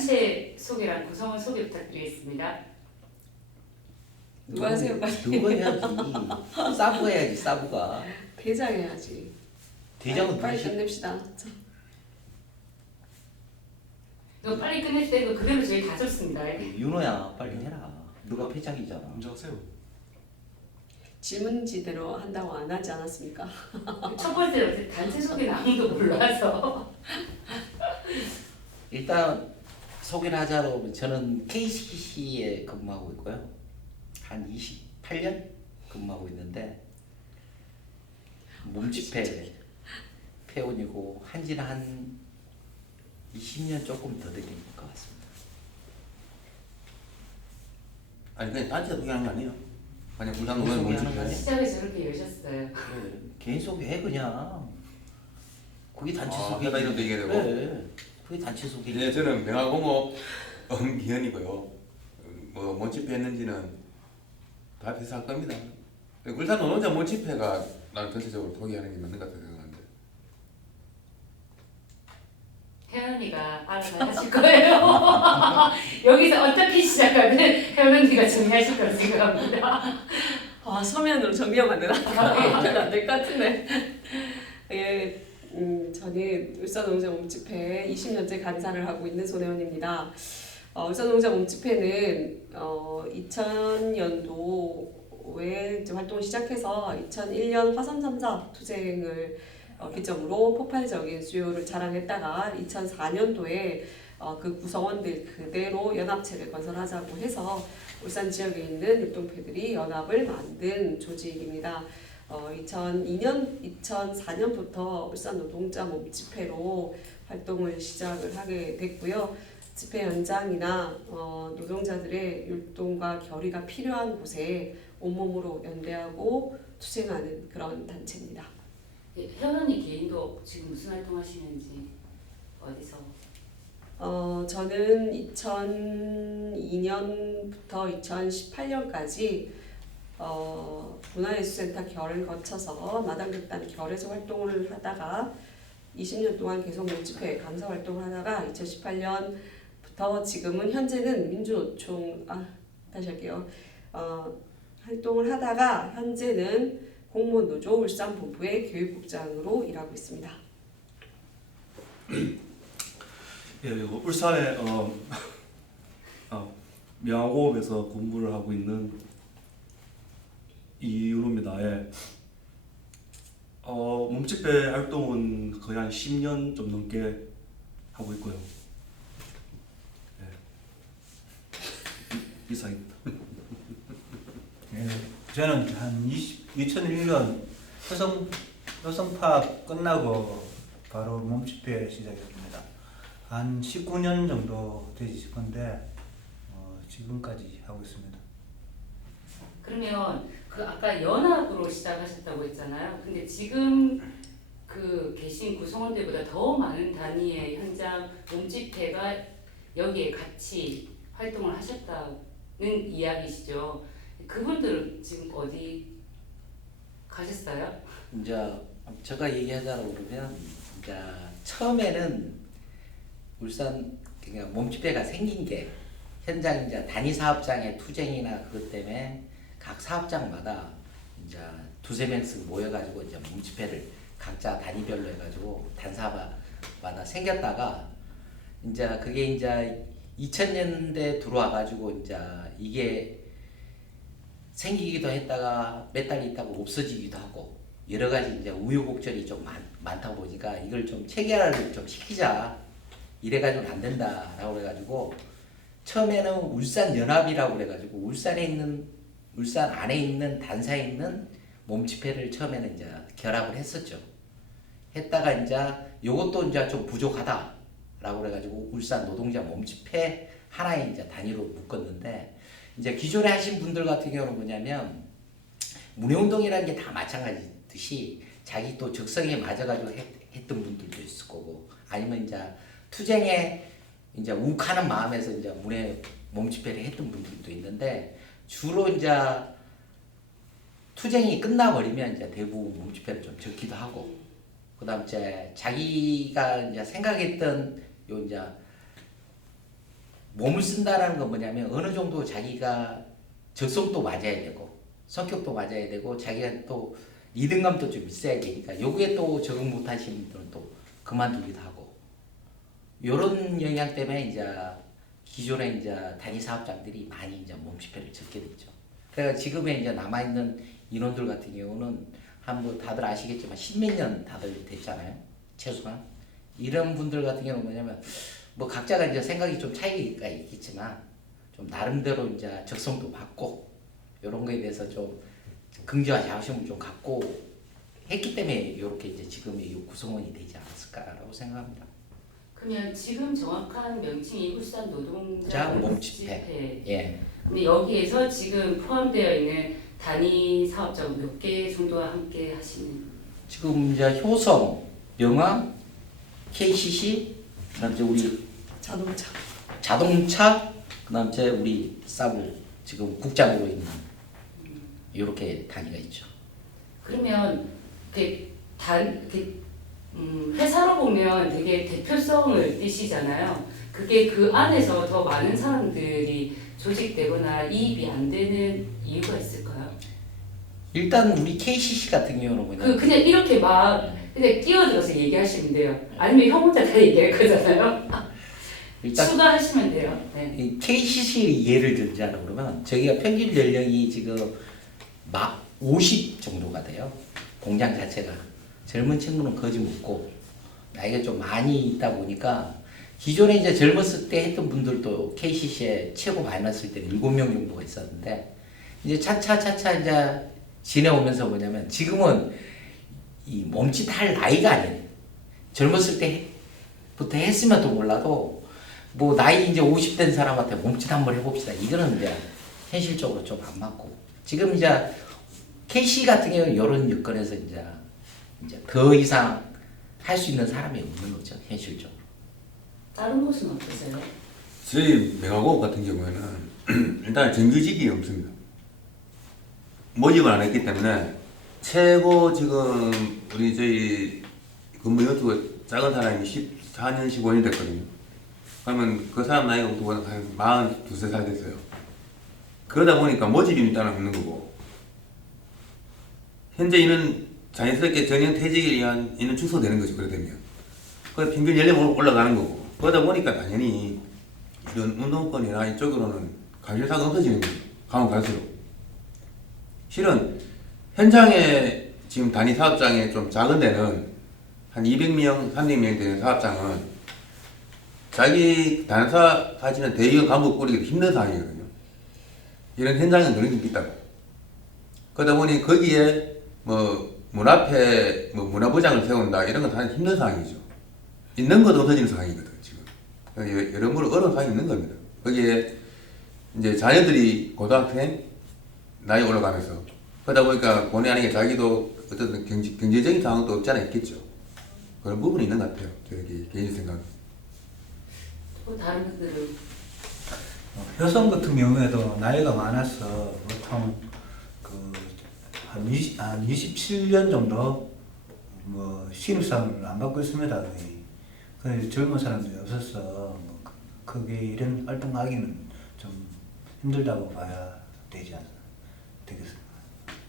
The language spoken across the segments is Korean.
단체 소개랑 구성원 소개 부탁드리겠습니다. 누가 하세요? 누가 해야지. 사부가 해야지. 사부가. 대장 해야지. 대장은 빨리 누구시? 끝냅시다. 너 빨리 끝낼 때 그대로 저희 다 줬습니다. 윤호야 빨리 해라. 누가 회장이잖아. 먼저 하세요. 질문지대로 한다고 안 하지 않았습니까? 첫 번째 단체 소개는 아무도 몰라서. 일단 소개를 하자로 하면 저는 KCC에 근무하고 있고요. 한 28년 근무하고 있는데 몸집회 회원이고 한지는 한 20년 조금 더 되는 것 같습니다. 아니 그냥 단체 소개하는 거 아니에요? 그냥 울산 소개하는 오면 거 뭔지 아니야? 시작을 저렇게 여셨어요. 그래, 개인 소개해 그냥. 그게 단체 아, 소개. 회사 이름도 얘기해야 되고? 그래, 그게 단체 소개. 네, 저는 명화공업 엄기현이고요. 뭐 뭔집회 했는지는 발표해서 할 겁니다. 울산 노동자 뭔집회가 나는 전체적으로 소개하는 게 맞는 것 같아서 생각하는데. 혜연이가 알아서 하실 거예요. 여기서 어떻게 시작하든 혜연이가 정리하실 거라 생각합니다. 아 서면으로 정리하면 안 되나? 안될 것 같은데. 예, 저는 울산농자 몸집회 20년째 간사를 하고 있는 손혜원입니다. 울산농자 몸집회는 2000년도에 활동을 시작해서 2001년 화성 3사 투쟁을 기점으로 폭발적인 수요를 자랑했다가 2004년도에 그 구성원들 그대로 연합체를 건설하자고 해서 울산 지역에 있는 율동패들이 연합을 만든 조직입니다. 2004년부터 울산 노동자 몸집회로 활동을 시작을 하게 됐고요. 집회 현장이나 노동자들의 율동과 결의가 필요한 곳에 온몸으로 연대하고 투쟁하는 그런 단체입니다. 혜연이 개인도 지금 무슨 활동하시는지 어디서? 저는 2002년부터 2018년까지 문화예술센터 결을 거쳐서 마당극단 결에서 활동을 하다가 20년 동안 계속 몸집회 강사 활동을 하다가 2018년부터 지금은 현재는 민주노총 다시 할게요. 활동을 하다가 현재는 공무원노조 울산본부의 교육국장으로 일하고 있습니다. 예, 울산에 명화고업에서 공부를 하고 있는 이윤호입니다. 예. 몸집회 활동은 거의 한 10년 좀 넘게 하고 있고요. 예. 이상입니다. 네, 저는 한 2001년 효성파업 끝나고 바로 몸집회 시작했습니다. 한 19년 정도 되지 싶은데 지금까지 하고 있습니다. 그러면 그 아까 연합으로 시작하셨다고 했잖아요. 근데 지금 그 계신 구성원들보다 더 많은 단위의 현장 몸집회가 여기에 같이 활동을 하셨다는 이야기시죠. 그분들은 지금 어디 가셨어요? 이제 제가 얘기하자고 그러면 이제 처음에는 울산 그러니까 몸집회가 생긴 게 현장 이제 단위 사업장의 투쟁이나 그것 때문에 각 사업장마다 이제 두세 명씩 모여가지고 이제 몸집회를 각자 단위별로 해가지고 단사마다 생겼다가 이제 그게 이제 2000년대 들어와가지고 이제 이게 생기기도 했다가 몇 달 있다가 없어지기도 하고 여러 가지 이제 우여곡절이 좀 많다 보니까 이걸 좀 체계화를 좀 시키자 이래가지고는 안 된다라고 그래가지고 처음에는 울산 연합이라고 그래가지고 울산 안에 있는 단사에 있는 몸집회를 처음에는 이제 결합을 했었죠. 했다가 이제 요것도 이제 좀 부족하다라고 그래가지고 울산 노동자 몸집회 하나의 이제 단위로 묶었는데 이제 기존에 하신 분들 같은 경우는 뭐냐면 문해운동이라는 게 다 마찬가지듯이 자기 또 적성에 맞아가지고 했던 분들도 있을 거고 아니면 이제 투쟁에 이제 욱하는 마음에서 이제 문해 몸집회를 했던 분들도 있는데 주로 이제 투쟁이 끝나버리면 이제 대부분 몸집회를 좀 적기도 하고 그다음 이제 자기가 이제 생각했던 요 이제 몸을 쓴다라는 건 뭐냐면 어느 정도 자기가 적성도 맞아야 되고 성격도 맞아야 되고 자기가 또 리듬감도 좀 있어야 되니까 요게 또 적응 못하시는 분들은 또 그만두기도 하고 요런 영향 때문에 이제 기존의 이제 단위 사업장들이 많이 이제 몸집회를 적게 됐죠. 그래서 지금에 이제 남아 있는 인원들 같은 경우는 한 뭐 다들 아시겠지만 십몇 년 다들 됐잖아요. 최소한 이런 분들 같은 경우는 뭐냐면 뭐 각자가 이제 생각이 좀 차이가 있겠지만 좀 나름대로 이제 적성도 맞고 이런 거에 대해서 좀 긍지와 자부심을 좀 갖고 했기 때문에 이렇게 이제 지금의 이 구성원이 되지 않았을까라고 생각합니다. 그러면 지금 정확한 명칭이 울산 노동자 몸집회. 예. 근데 여기에서 지금 포함되어 있는 단위 사업장 몇 개 정도와 함께 하시는? 지금 이제 효성, 명화, KCC, 그다음 이제 우리 자동차, 그다음 이제 우리 사부 지금 국장으로 있는 이렇게 단위가 있죠. 그러면 회사로 보면 되게 대표성을 띠시잖아요. 그게 그 안에서 더 많은 사람들이 조직되거나 이입이 안 되는 이유가 있을까요? 일단 우리 KCC 같은 경우는 뭐냐? 그냥 이렇게 막 그냥 끼어들어서 얘기하시면 돼요. 아니면 형 혼자 다 얘기할 거잖아요. 일단 추가하시면 돼요. 네. 이 KCC 예를 들자면 그러면 저희가 평균 연령이 지금 막 50 정도가 돼요. 공장 자체가 젊은 친구는 거지 묻고 나이가 좀 많이 있다 보니까 기존에 이제 젊었을 때 했던 분들도 KCC에 최고 많이 났을 때 7명 정도가 있었는데 이제 차차 이제 지내오면서 뭐냐면 지금은 이 몸짓 할 나이가 아니에요. 젊었을 때부터 했으면 또 몰라도 뭐 나이 이제 50 된 사람한테 몸짓 한번 해봅시다. 이거는 이제 현실적으로 좀 안 맞고 지금 이제 KC 같은 경우는 이런 여건에서 이제 더 이상 할 수 있는 사람이 없는 거죠 현실적으로. 다른 곳은 어떠세요? 저희 메가고업 같은 경우에는 일단 정규직이 없습니다. 모집을 안 했기 때문에 최고 지금 우리 저희 근무 연수가 작은 사람이 14년 15년 됐거든요. 그러면 그 사람 나이가 한 42살 됐어요. 그러다 보니까 모집이 일단 없는 거고 현재 이는 자연스럽게 전형 퇴직을 위한 이는 축소되는 거죠. 그러다 보면 그 평균 연령 올라가는 거고 그러다 보니까 당연히 이런 운동권이나 이쪽으로는 관심사가 없어지는 거죠. 가면 갈수록 실은 현장에 지금 단위 사업장에 좀 작은 데는 한 200명, 300명 되는 사업장은 자기 단사 가지는 대의원 간부 꾸리기 힘든 상황이거든요. 이런 현장은 그런 게 있다고. 그러다 보니 거기에 뭐 문 앞에 뭐 문화부장을 세운다 이런 건 사실 힘든 상황이죠. 있는 것도 없어지는 상황이거든 지금. 여러모로 어려운 상황이 있는 겁니다. 거기에 이제 자녀들이 고등학생 나이 올라가면서 그러다 보니까 본의 아니게 자기도 어떤 경제적인 상황도 없지 않아 있겠죠. 그런 부분이 있는 것 같아요. 저기 개인 생각. 또 다른 분들은 효성 같은 경우에도 나이가 많아서 보통 한 27년 정도 뭐 신입사원을 안 받고 있습니다. 거의. 그래서 젊은 사람들이 없어서 뭐 크게 이런 활동하기는 좀 힘들다고 봐야 되겠습니다.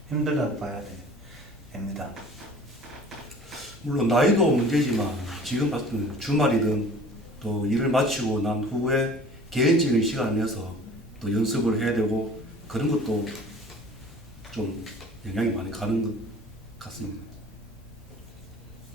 힘들다고 봐야 됩니다. 물론 나이도 문제지만 지금 봤을 때는 주말이든 또 일을 마치고 난 후에 개인적인 시간을 내서 또 연습을 해야 되고 그런 것도 좀 영향이 많이 가는 것 같습니다.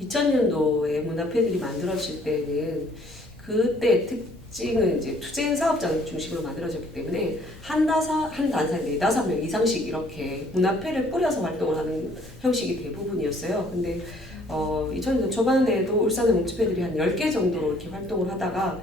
2000년도에 문화패들이 만들어질 때는 그때 특징은 이제 투쟁 사업장 중심으로 만들어졌기 때문에 한 단사에 4-5명 이상씩 이렇게 문화패를 꾸려서 활동을 하는 형식이 대부분이었어요. 근데 2000년 초반에도 울산의 몸집회들이 한 10개 정도 이렇게 활동을 하다가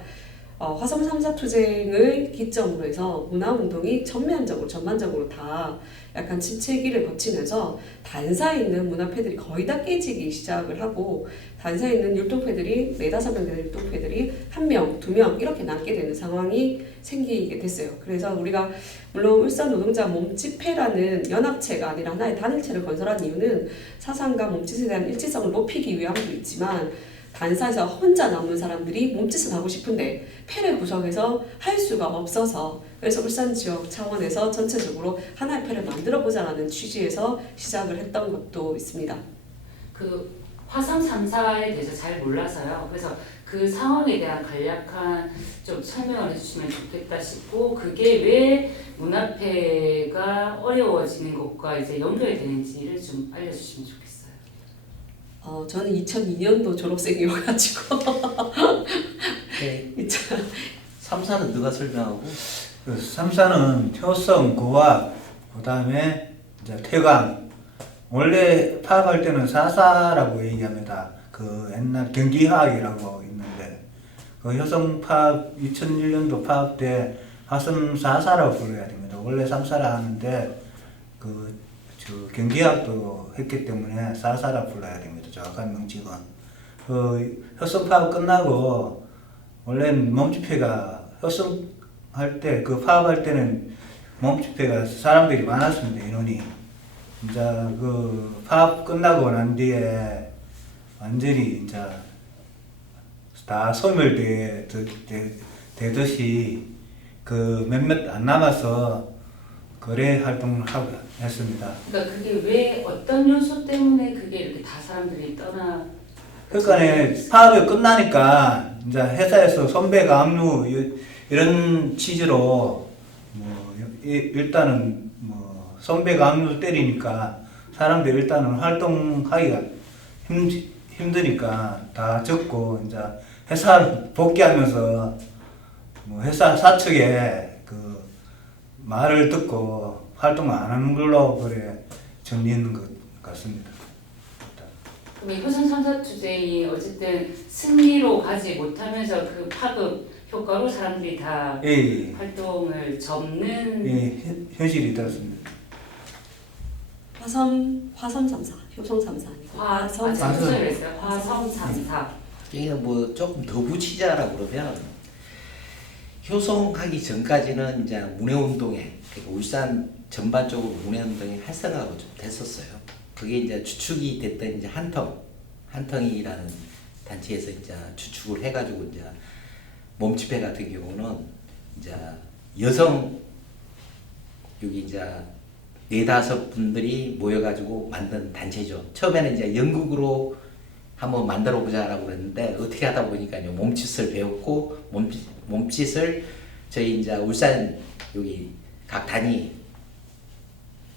화성 3.4 투쟁을 기점으로 해서 문화운동이 전반적으로 다 약간 침체기를 거치면서 단사에 있는 문화패들이 거의 다 깨지기 시작을 하고 단사에 있는 율동패들이 4-5명 되는 율동패들이 1명, 2명 이렇게 남게 되는 상황이 생기게 됐어요. 그래서 우리가 물론 울산 노동자 몸집회라는 연합체가 아니라 하나의 단일체를 건설한 이유는 사상과 몸짓에 대한 일치성을 높이기 위함도 있지만 간사에서 혼자 남은 사람들이 몸짓을 하고 싶은데 패를 구성해서 할 수가 없어서 그래서 울산 지역 차원에서 전체적으로 하나의 패를 만들어 보자라는 취지에서 시작을 했던 것도 있습니다. 그 화성 3사에 대해서 잘 몰라서요. 그래서 그 상황에 대한 간략한 좀 설명을 해주시면 좋겠다 싶고 그게 왜 문화폐가 어려워지는 것과 이제 연결이 되는지를 좀 알려주시면 좋겠어요. 저는 2002년도 졸업생이어가지고 네. 2000 3사는 누가 설명하고? 그 3사는 효성, 고압, 그 다음에 이제 태광. 원래 파업할 때는 4사라고 얘기합니다. 그 옛날 경기화학이라고 있는데 그 효성 파업 2001년도 파업 때 화성 4사라고 불러야 됩니다. 원래 3사라 하는데 저 경기학도 했기 때문에 4사라 불러야 됩니다. 정확한 명칭은. 효성 파업 끝나고 원래는 몸집회가 효성할 때 그 파업할 때는 몸집회가 사람들이 많았습니다. 인원이. 이제 그 파업 끝나고 난 뒤에 완전히 이제 다 소멸되듯이 그 몇몇 안 남아서 거래 활동을 하고 했습니다. 그러니까 그게 왜 어떤 요소 때문에 그게 이렇게 다 사람들이 떠나? 그러니까 파업이 끝나니까 이제 회사에서 선배 강압류 이런 취지로 뭐 일단은 뭐 선배 강압류 때리니까 사람들이 일단은 활동하기가 힘드니까 다 적고 이제 회사를 복귀하면서 뭐 회사 사측에 그 말을 듣고 활동 안 하는 걸로 그래 정리했는 것 같습니다. 그럼 효성 3사 투쟁이 어쨌든 승리로 가지 못하면서 그 파급 효과로 사람들이 다 예, 활동을 접는 예, 현실이 되었습니다. 화성 3사, 효성 3사 아니고 화성 3사. 화성. 했어요. 화성 3사. 이게 뭐 조금 더 붙이자라 그러면 효성하기 전까지는 이제 문해운동에 그러니까 울산 전반적으로 문해운동이 활성화가 좀 됐었어요. 그게 이제 주축이 됐던 이제 한텅이라는 단체에서 이제 주축을 해가지고 이제 몸집회 같은 경우는 이제 여성 여기 이제 4-5분들이 모여가지고 만든 단체죠. 처음에는 이제 연극으로 한번 만들어 보자라고 그랬는데 어떻게 하다 보니까 이제 몸짓을 배웠고 몸짓을 저희 이제 울산 여기 각 단위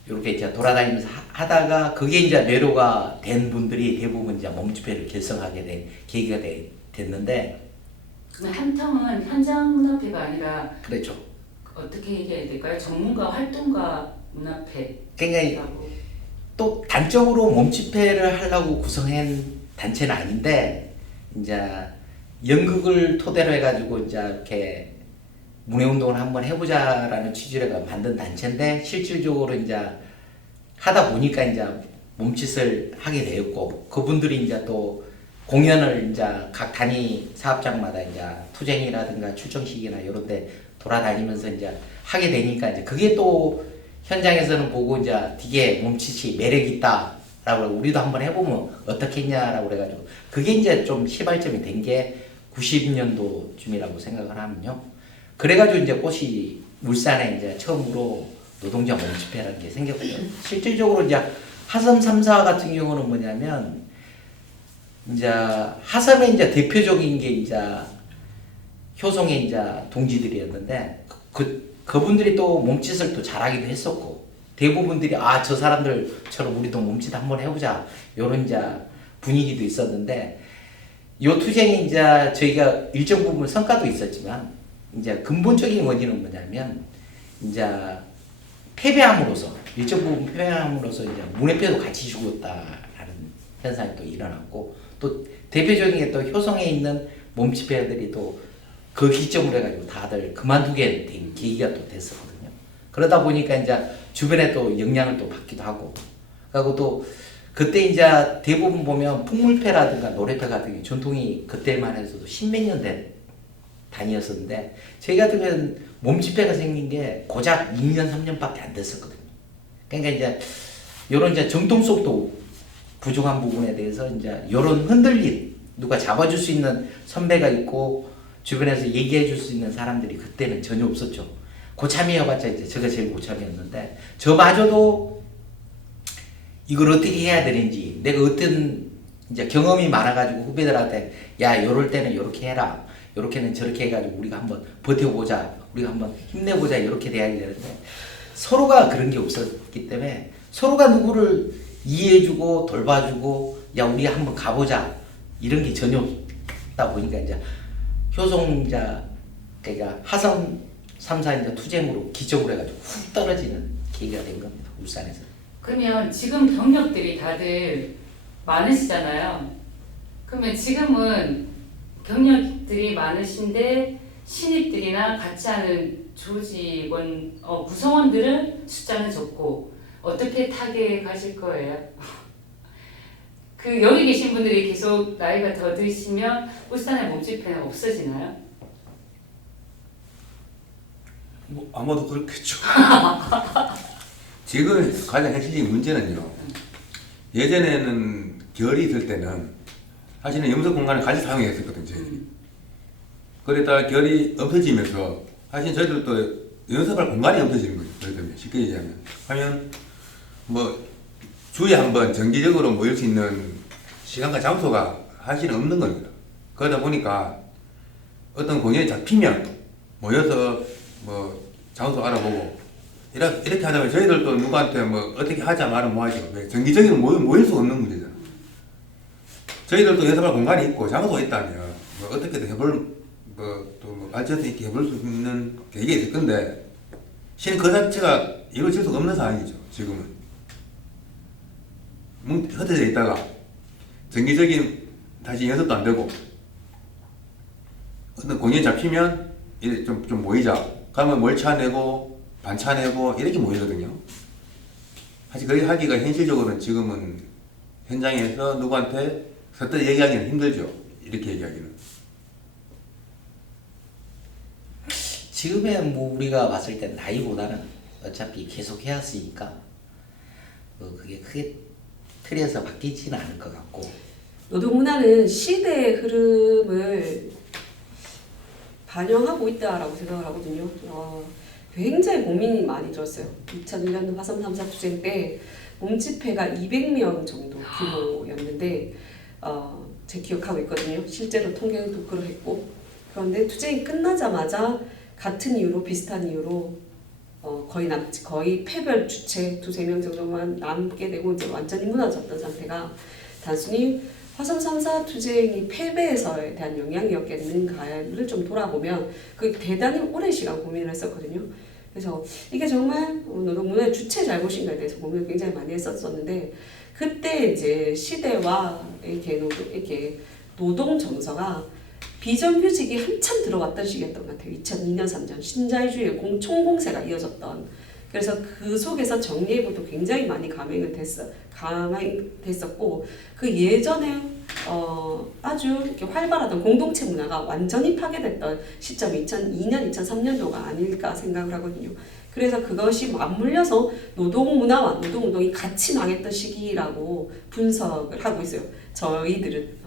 이렇게 이제 돌아다니면서 하다가 그게 이제 매료가 된 분들이 대부분 이제 몸집회를 결성하게 된 계기가 됐는데 그러면 한텅은 현장 문화패가 아니라 그렇죠. 어떻게 얘기해야 될까요? 전문가 활동가 문화패. 그러니까 또 단적으로 몸집회를 하려고 구성한 단체는 아닌데 이제 연극을 토대로 해가지고 이제 이렇게 문해운동을 한번 해보자라는 취지로 만든 단체인데 실질적으로 이제 하다 보니까 이제 몸짓을 하게 되었고 그분들이 이제 또 공연을 이제 각 단위 사업장마다 이제 투쟁이라든가 출정식이나 이런 데 돌아다니면서 이제 하게 되니까 이제 그게 또 현장에서는 보고 이제 되게 몸짓이 매력 있다라고 우리도 한번 해보면 어떻겠냐라고 그래가지고 그게 이제 좀 시발점이 된 게 90년도쯤이라고 생각을 하면요. 그래가지고 이제 꽃이 울산에 이제 처음으로 노동자 몸집회라는 게 생겼고요. 실질적으로 이제 하섬 3사 같은 경우는 뭐냐면 이제 하섬의 이제 대표적인 게 이제 효성의 이제 동지들이었는데 그분들이 또 몸짓을 또 잘하기도 했었고 대부분들이 저 사람들처럼 우리도 몸짓 한번 해보자 이런 이제 분위기도 있었는데 요 투쟁이 이제 저희가 일정 부분 성과도 있었지만 이제 근본적인 원인은 뭐냐면 이제 패배함으로써 일정 부분 패배함으로써 이제 문해패도 같이 죽었다라는 현상이 또 일어났고 또 대표적인 게 또 효성에 있는 몸집회들이 또 그 기점으로 해가지고 다들 그만두게 된 계기가 또 됐었거든요. 그러다 보니까 이제 주변에 또 영향을 또 받기도 하고, 그리고 또 그때 이제 대부분 보면 풍물패라든가 노래패 같은 게 전통이 그때만 해서도 10몇 년 된 단위였었는데 저희 같은 경우는 몸집회가 생긴 게 고작 2년 3년밖에 안 됐었거든요. 그러니까 이제 이런 이제 정통성도 부족한 부분에 대해서 이제 이런 흔들림 누가 잡아줄 수 있는 선배가 있고 주변에서 얘기해 줄 수 있는 사람들이 그때는 전혀 없었죠. 고참이어봤자 이제 제가 제일 고참이었는데 저마저도 이걸 어떻게 해야 되는지 내가 어떤 이제 경험이 많아가지고 후배들한테 야 요럴 때는 요렇게 해라 요렇게는 저렇게 해가지고 우리가 한번 버텨보자 우리가 한번 힘내보자 이렇게 돼야 되는데 서로가 그런 게 없었기 때문에 서로가 누구를 이해해주고 돌봐주고 야 우리 한번 가보자 이런 게 전혀 없다 보니까 이제 효송자 그러니까 하성 3사 이제 투쟁으로 기적으로 해가지고 훅 떨어지는 계기가 된 겁니다. 울산에서. 그러면 지금 경력들이 다들 많으시잖아요. 그러면 지금은 경력들이 많으신데 신입들이나 같이 하는 조직원 구성원들은 숫자는 적고 어떻게 타겟하실 거예요? 그 여기 계신 분들이 계속 나이가 더 드시면 울산의 몸집회는 없어지나요? 뭐 아마도 그렇겠죠. 지금 가장 핵심적인 문제는요. 예전에는 결이 있을 때는 사실은 염소 공간을 같이 사용했었거든요. 저희들이. 그러다 결이 없어지면서 사실 저희들도 연습할 공간이 없어지는 거죠. 예를 들면 쉽게 얘기하면 하면 뭐 주에 한번 정기적으로 모일 수 있는 시간과 장소가 사실은 없는 겁니다. 그러다 보니까 어떤 공연이 잡히면 모여서 뭐 장소 알아보고 이렇게 하다 보면 저희들도 누구한테 뭐 어떻게 하자 말은 뭐하죠. 왜 정기적으로 모일 수 없는 문제잖아. 저희들도 연습할 공간이 있고 장소가 있다면 뭐 어떻게든 해볼 뭐 발전 있게 해볼 수 있는 계기가 있을 건데 실은 그 자체가 이루어질 수가 없는 상황이죠. 지금은 흩어져 있다가 정기적인 다시 연습도 안 되고 어떤 공연이 잡히면 이제 좀 모이자 그러면 월차 내고 반차 내고 이렇게 모이거든요. 사실 그렇게 하기가 현실적으로는 지금은 현장에서 누구한테 서뜻 얘기하기는 힘들죠. 이렇게 얘기하기는. 지금의 뭐 우리가 봤을 때 나이보다는 어차피 계속 해왔으니까 그게 크게 틀에서 바뀌지는 않을 것 같고 노동문화는 시대의 흐름을 반영하고 있다라고 생각을 하거든요. 굉장히 고민이 많이 들었어요. 2001년도 화성 3사 투쟁 때 몸집회가 200명 정도 규모였는데 제 기억하고 있거든요. 실제로 통계도 그러했고 그런데 투쟁이 끝나자마자 같은 이유로 비슷한 이유로 거의 폐별 주체 2-3명 정도만 남게 되고 이제 완전히 무너졌던 상태가 단순히 화성 3사 투쟁이 패배에서에 대한 영향이었겠는가를 좀 돌아보면 그 대단히 오랜 시간 고민을 했었거든요. 그래서 이게 정말 노동문화의 주체 잘못인가에 대해서 고민을 굉장히 많이 했었는데 그때 이제 시대와 이렇게 노동 정서가 비정규직이 한참 들어왔던 시기였던 것 같아요. 2002년, 3년 신자유주의의 총공세가 이어졌던. 그래서 그 속에서 정리해보도 굉장히 많이 감행이 됐었고 그 예전에 아주 이렇게 활발하던 공동체 문화가 완전히 파괴됐던 시점이 2002년, 2003년도가 아닐까 생각을 하거든요. 그래서 그것이 맞물려서 노동문화와 노동운동이 같이 망했던 시기라고 분석을 하고 있어요. 저희들은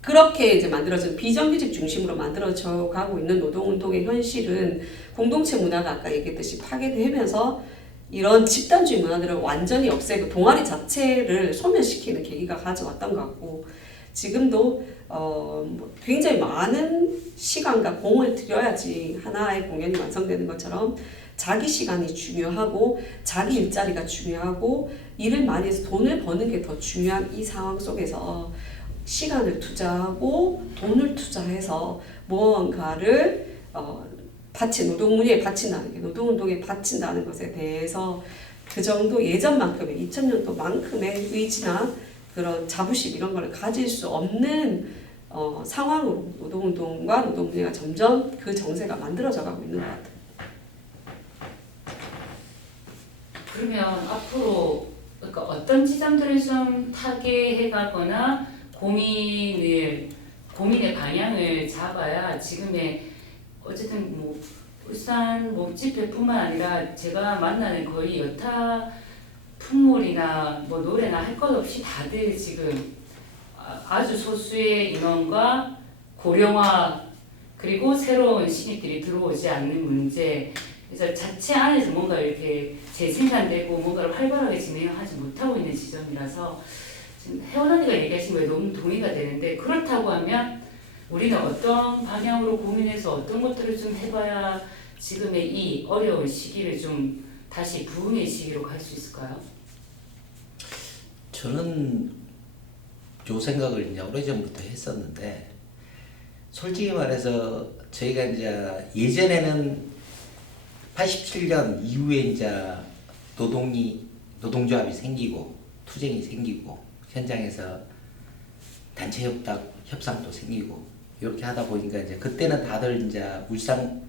그렇게 이제 만들어진 비정규직 중심으로 만들어져 가고 있는 노동운동의 현실은 공동체 문화가 아까 얘기했듯이 파괴되면서 이런 집단주의 문화들을 완전히 없애고 동아리 자체를 소멸시키는 계기가 가져왔던 것 같고 지금도 굉장히 많은 시간과 공을 들여야지 하나의 공연이 완성되는 것처럼 자기 시간이 중요하고 자기 일자리가 중요하고 일을 많이 해서 돈을 버는 게 더 중요한 이 상황 속에서 시간을 투자하고 돈을 투자해서 무언가를 노동문화에 바친다는 게 노동운동에 바친다는 것에 대해서 그 정도 예전만큼의 2000년도만큼의 의지나 그런 자부심 이런 걸 가질 수 없는 상황으로 노동운동과 노동문화가 점점 그 정세가 만들어져 가고 있는 것 같아요. 그러면 앞으로 그러니까 어떤 지점들을 좀 타개해 가거나 고민의 방향을 잡아야 지금의 어쨌든 뭐 울산 몸집회뿐만 아니라 제가 만나는 거의 여타 풍물이나 뭐 노래나 할 것 없이 다들 지금 아주 소수의 인원과 고령화 그리고 새로운 신입들이 들어오지 않는 문제. 그래서 자체 안에서 뭔가 이렇게 재생산되고 뭔가를 활발하게 진행하지 못하고 있는 지점이라서 지금 혜원 언니가 얘기하신 거에 너무 동의가 되는데, 그렇다고 하면 우리는 어떤 방향으로 고민해서 어떤 것들을 좀 해봐야 지금의 이 어려운 시기를 좀 다시 부흥의 시기로 갈 수 있을까요? 저는 요 생각을 이제 오래전부터 했었는데, 솔직히 말해서 저희가 이제 예전에는 87년 이후에 이제 노동조합이 생기고 투쟁이 생기고 현장에서 단체 협상도 생기고 이렇게 하다 보니까 이제 그때는 다들 이제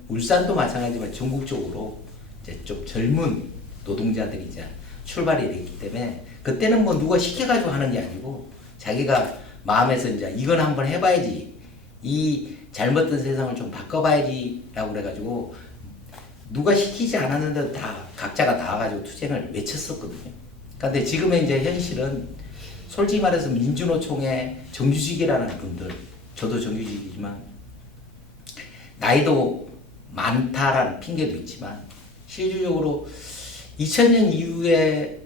울산도 마찬가지지만 전국적으로 이제 좀 젊은 노동자들이 이제 출발이 됐기 때문에 그때는 뭐 누가 시켜가지고 하는 게 아니고 자기가 마음에서 이제 이건 한번 해봐야지, 이 잘못된 세상을 좀 바꿔봐야지라고 그래가지고 누가 시키지 않았는데 다 각자가 나와가지고 투쟁을 외쳤었거든요. 근데 지금의 이제 현실은 솔직히 말해서 민주노총의 정규직이라는 분들, 저도 정규직이지만 나이도 많다라는 핑계도 있지만 실질적으로 2000년 이후에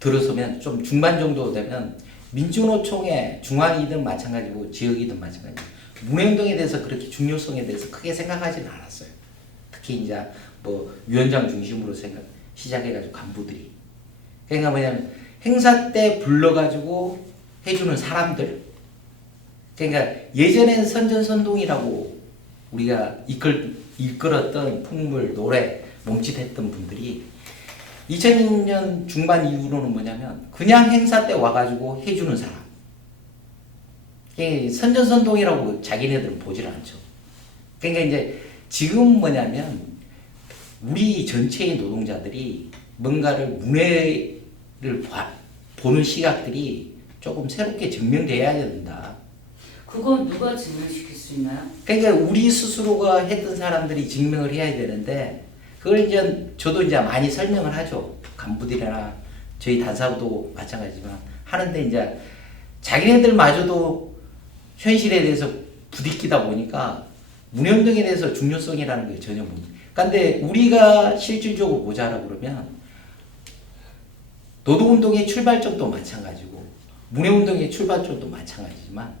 들어서면 좀 중반 정도 되면 민주노총의 중앙이든 마찬가지고 지역이든 마찬가지고 문해운동에 대해서 그렇게 중요성에 대해서 크게 생각하지는 않았어요. 특히 이제 뭐 위원장 중심으로 시작해가지고 간부들이, 그러니까 뭐냐면 행사 때 불러가지고 해주는 사람들, 그러니까 예전엔 선전선동이라고 우리가 이끌었던 풍물, 노래, 몸짓했던 분들이 2000년 중반 이후로는 뭐냐면 그냥 행사 때 와가지고 해주는 사람, 선전선동이라고 자기네들은 보질 않죠. 그러니까 이제 지금 뭐냐면 우리 전체의 노동자들이 뭔가를 문해를 보는 시각들이 조금 새롭게 증명돼야 된다. 그건 누가 증명시킬 수 있나요? 그러니까 우리 스스로가 했던 사람들이 증명을 해야 되는데, 그걸 이제 저도 이제 많이 설명을 하죠. 간부들이나 저희 단사부도 마찬가지지만 하는데 이제 자기네들마저도 현실에 대해서 부딪히다 보니까 문해운동에 대해서 중요성이라는 게 전혀 모르겠어요. 그런데 우리가 실질적으로 보자라고 그러면 노동운동의 출발점도 마찬가지고 문해운동의 출발점도 마찬가지지만,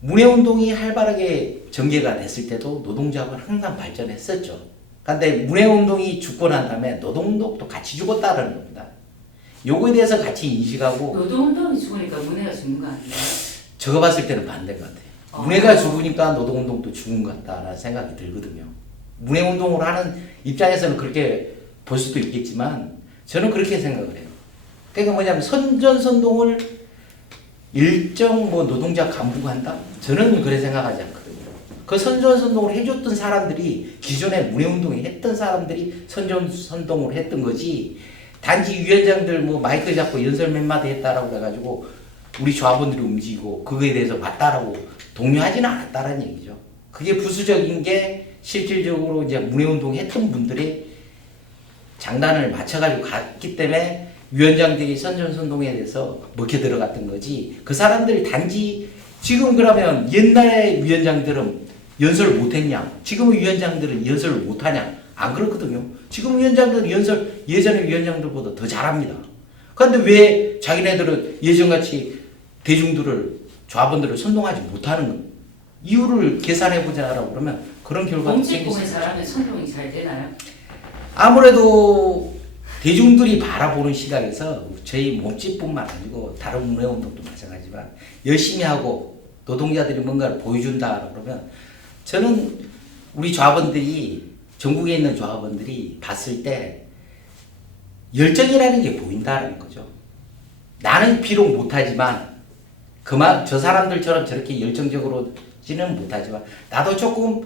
문해운동이 활발하게 전개가 됐을 때도 노동조합은 항상 발전했었죠. 그런데 문해운동이 죽고 난 다음에 노동운동도 같이 죽었다는 겁니다. 요거에 대해서 같이 인식하고, 노동운동이 죽으니까 문해가 죽는 거 아니에요? 제가 봤을 때는 반대인 것 같아요. 문해가 죽으니까 노동운동도 죽은 것 같다라는 생각이 들거든요. 문해운동을 하는 입장에서는 그렇게 볼 수도 있겠지만 저는 그렇게 생각을 해요. 그러니까 뭐냐면 선전선동을 일정 뭐 노동자 간부가 한다? 저는 그래 생각하지 않거든요. 그 선전선동을 해줬던 사람들이 기존에 문해운동에 했던 사람들이 선전선동을 했던 거지, 단지 위원장들 뭐 마이크 잡고 연설 몇 마디 했다라고 해가지고 우리 조합원들이 움직이고 그거에 대해서 맞다라고 독려하지는 않았다라는 얘기죠. 그게 부수적인 게 실질적으로 이제 문해운동 했던 분들이 장단을 맞춰가지고 갔기 때문에 위원장들이 선전선동에 대해서 먹혀 들어갔던 거지, 그 사람들이 단지 지금 그러면 옛날에 위원장들은 연설을 못했냐, 지금의 위원장들은 연설을 못하냐? 안 그렇거든요. 지금 위원장들은 연설 예전의 위원장들보다 더 잘합니다. 그런데 왜 자기네들은 예전같이 대중들을, 조합원들을 선동하지 못하는 건 이유를 계산해보자라고 그러면 그런 결과가 생길 수 몸짓공에 있어요. 잘하면 선동이 잘 되나요? 아무래도 대중들이 바라보는 시각에서 저희 몸집뿐만 아니고 다른 문해운동도 마찬가지지만 열심히 하고 노동자들이 뭔가를 보여준다 그러면 저는 우리 조합원들이, 전국에 있는 조합원들이 봤을 때 열정이라는 게 보인다는 거죠. 나는 비록 못하지만 저 사람들처럼 저렇게 열정적으로지는 못하지만 나도 조금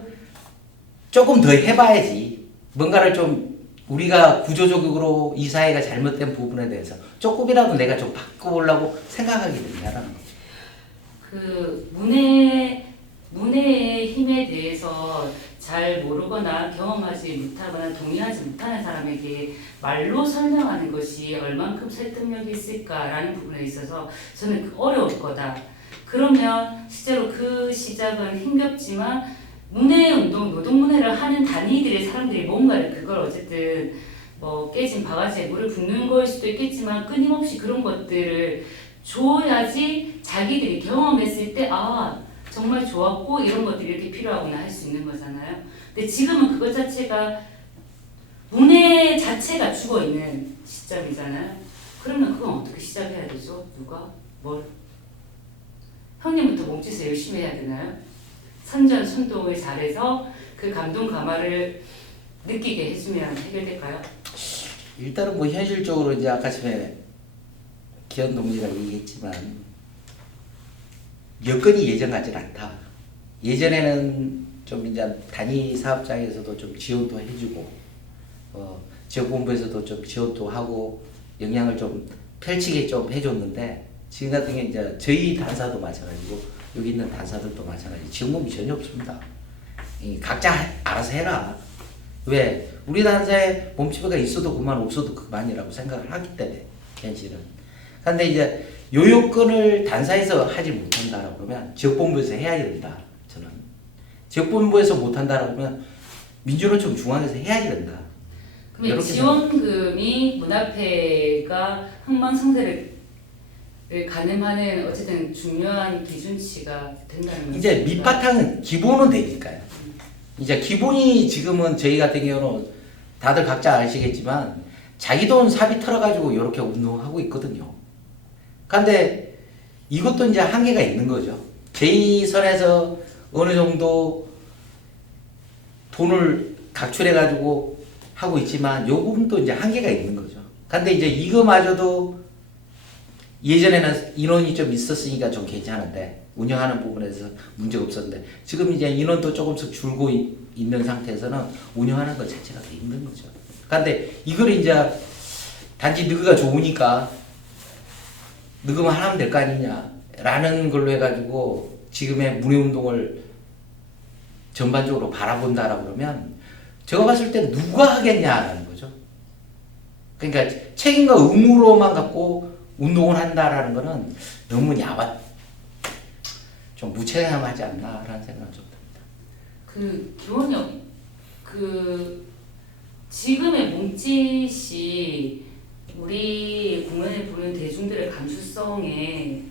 더 해봐야지, 뭔가를 좀 우리가 구조적으로 이 사회가 잘못된 부분에 대해서 조금이라도 내가 좀 바꿔보려고 생각하게 된다는 거죠. 그 문해의 힘에 대해서 잘 모르거나 경험하지 못하거나 동의하지 못하는 사람에게 말로 설명하는 것이 얼만큼 설득력이 있을까라는 부분에 있어서 저는 어려울 거다. 그러면 실제로 그 시작은 힘겹지만 문해운동, 노동문해를 하는 단위들의 사람들이 뭔가를 그걸 어쨌든 뭐 깨진 바가지에 물을 붓는 거일 수도 있겠지만 끊임없이 그런 것들을 줘야지 자기들이 경험했을 때 아 정말 좋았고 이런 것들이 이렇게 필요하구나 할 수 있는 거잖아요. 근데 지금은 그것 자체가 문해 자체가 죽어 있는 시점이잖아요. 그러면 그건 어떻게 시작해야 되죠? 누가? 뭘? 형님부터 몸짓을 열심히 해야 되나요? 선전선동을 잘해서 그 감동 감화를 느끼게 해주면 해결될까요? 일단은 뭐 현실적으로 이제 아까 전에 기현 동지가 얘기했지만 여건이 예전 같진 않다. 예전에는 좀 이제 단위 사업장에서도 좀 지원도 해주고 지역본부에서도 좀 지원도 하고 영향을 좀 펼치게 좀 해줬는데 지금 같은 경우 이제 저희 단사도 마찬가지고 여기 있는 단사들도 마찬가지 지원금이 전혀 없습니다. 각자 알아서 해라. 왜? 우리 단사에 몸집회가 있어도 그만 없어도 그만이라고 생각을 하기 때문에 현실은. 근데 이제 요 요건을 단사에서 하지 못한다라고 그러면 지역본부에서 해야 된다. 저는 지역본부에서 못한다라고 하면 민주노총 중앙에서 해야 된다. 그러면 지원금이 문화폐가 흥망성쇠를 가늠하는 어쨌든 중요한 기준치가 된다는 거죠. 이제 밑바탕은 기본은 되니까요. 이제 기본이 지금은 저희 같은 경우는 다들 각자 아시겠지만 자기 돈 사비 털어가지고 이렇게 운동하고 있거든요. 근데 이것도 이제 한계가 있는 거죠. 제 선에서 어느 정도 돈을 각출해가지고 하고 있지만 요 부분도 이제 한계가 있는 거죠. 근데 이제 이거마저도 예전에는 인원이 좀 있었으니까 좀 괜찮은데 운영하는 부분에서 문제가 없었는데 지금 이제 인원도 조금씩 줄고 있는 상태에서는 운영하는 것 자체가 더 힘든 거죠. 근데 이걸 이제 단지 너가 좋으니까 너가만 하면 될 거 아니냐라는 걸로 해가지고 지금의 문해운동을 전반적으로 바라본다라고 그러면 제가 봤을 때 누가 하겠냐라는 거죠. 그러니까 책임과 의무로만 갖고 운동을 한다라는 거는 너무 좀 무책임하지 않나라는 생각을 좀 듭니다. 기원이 지금의 몸짓이 우리 공연에 보는 대중들의 감수성에